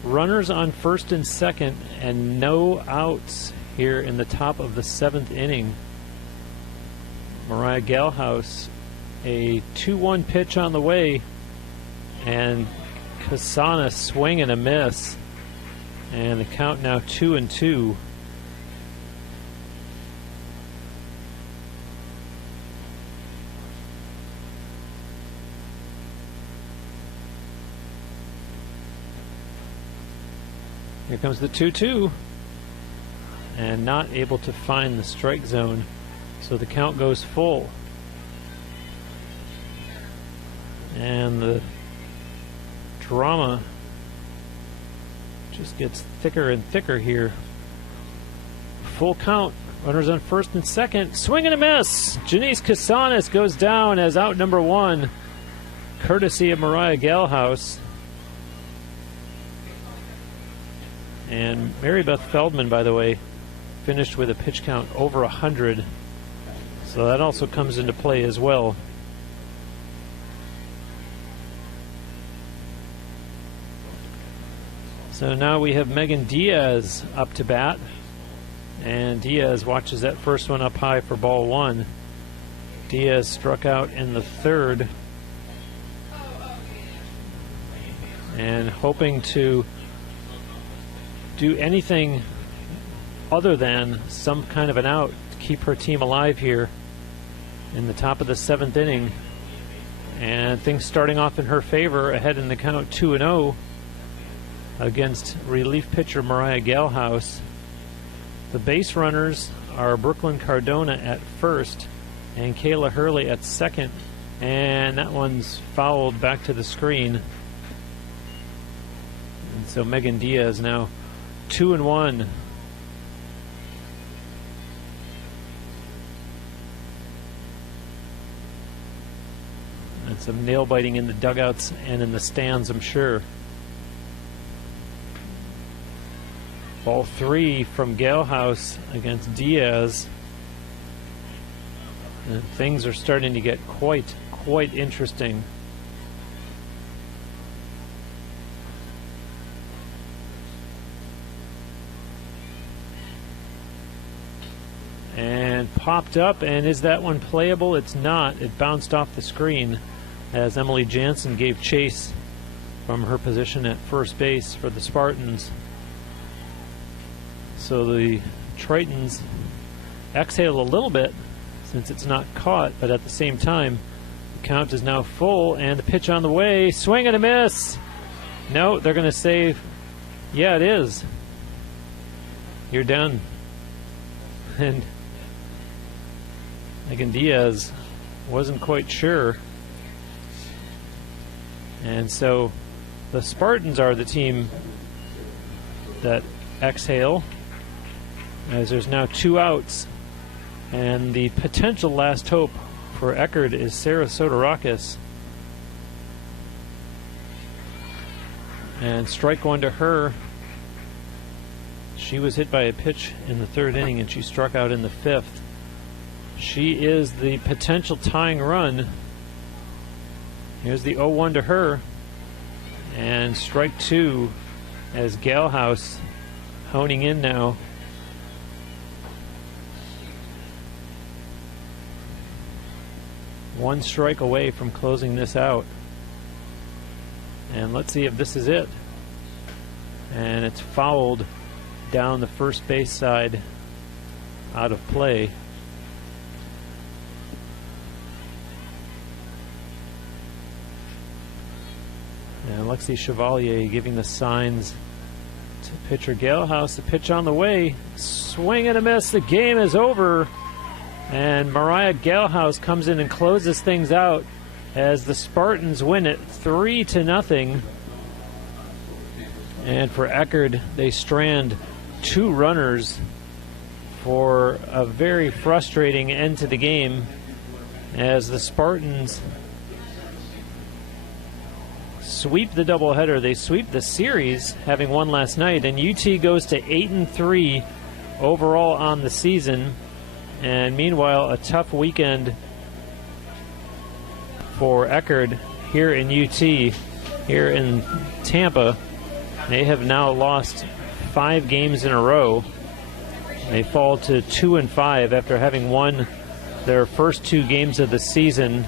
Runners on first and second, and no outs here in the top of the seventh inning. Mariah Galhouse, a 2-1 pitch on the way, and Casanas swing and a miss, and the count now 2-2. Here comes the 2-2, and not able to find the strike zone, so the count goes full. And the drama just gets thicker and thicker here. Full count, runners on first and second, swing and a miss. Janice Casanas goes down as out number one, courtesy of Mariah Galhouse. And Mary Beth Feldman, by the way, finished with a pitch count over 100. So that also comes into play as well. So now we have Megan Diaz up to bat. And Diaz watches that first one up high for ball one. Diaz struck out in the third. And hoping to do anything other than some kind of an out to keep her team alive here in the top of the seventh inning. And things starting off in her favor, ahead in the count 2-0 against relief pitcher Mariah Galhouse. The base runners are Brooklyn Cardona at first and Kayla Hurley at second, and that one's fouled back to the screen. And so Megan Diaz now 2-1. And some nail biting in the dugouts and in the stands, I'm sure. Ball three from Galhouse against Diaz. And things are starting to get quite interesting. And popped up, and is that one playable? It's not. It bounced off the screen as Emily Jansen gave chase from her position at first base for the Spartans. So the Tritons exhale a little bit since it's not caught, but at the same time the count is now full, and the pitch on the way, swing and a miss. No, they're going to save. Yeah, it is. You're done. And Megan Diaz wasn't quite sure. And so the Spartans are the team that exhale, as there's now two outs. And the potential last hope for Eckerd is Sarah Sotorakis. And strike one to her. She was hit by a pitch in the third inning, and she struck out in the fifth. She is the potential tying run. Here's the 0-1 to her. And strike two as Galhouse honing in now. One strike away from closing this out. And let's see if this is it. And it's fouled down the first base side, out of play. And Alexi Chevalier giving the signs to pitcher Galehouse. The pitch on the way. Swing and a miss. The game is over. And Mariah Galehouse comes in and closes things out as the Spartans win it 3-0. And for Eckerd, they strand 2 runners for a very frustrating end to the game as the Spartans sweep the doubleheader. They sweep the series, having won last night, and UT goes to 8-3 overall on the season. And meanwhile, a tough weekend for Eckerd here in UT, here in Tampa. They have now lost 5 games in a row. They fall to 2-5 after having won their first 2 games of the season.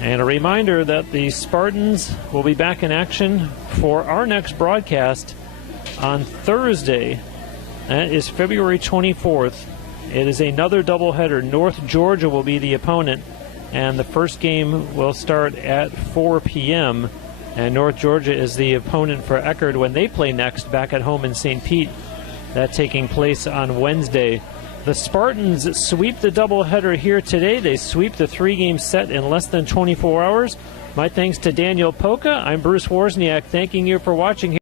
And a reminder that the Spartans will be back in action for our next broadcast on Thursday. That is February 24th. It is another doubleheader. North Georgia will be the opponent, and the first game will start at 4 p.m. And North Georgia is the opponent for Eckerd when they play next back at home in St. Pete. That taking place on Wednesday. The Spartans sweep the doubleheader here today. They sweep the 3-game set in less than 24 hours. My thanks to Daniel Polka. I'm Bruce Wozniak, thanking you for watching.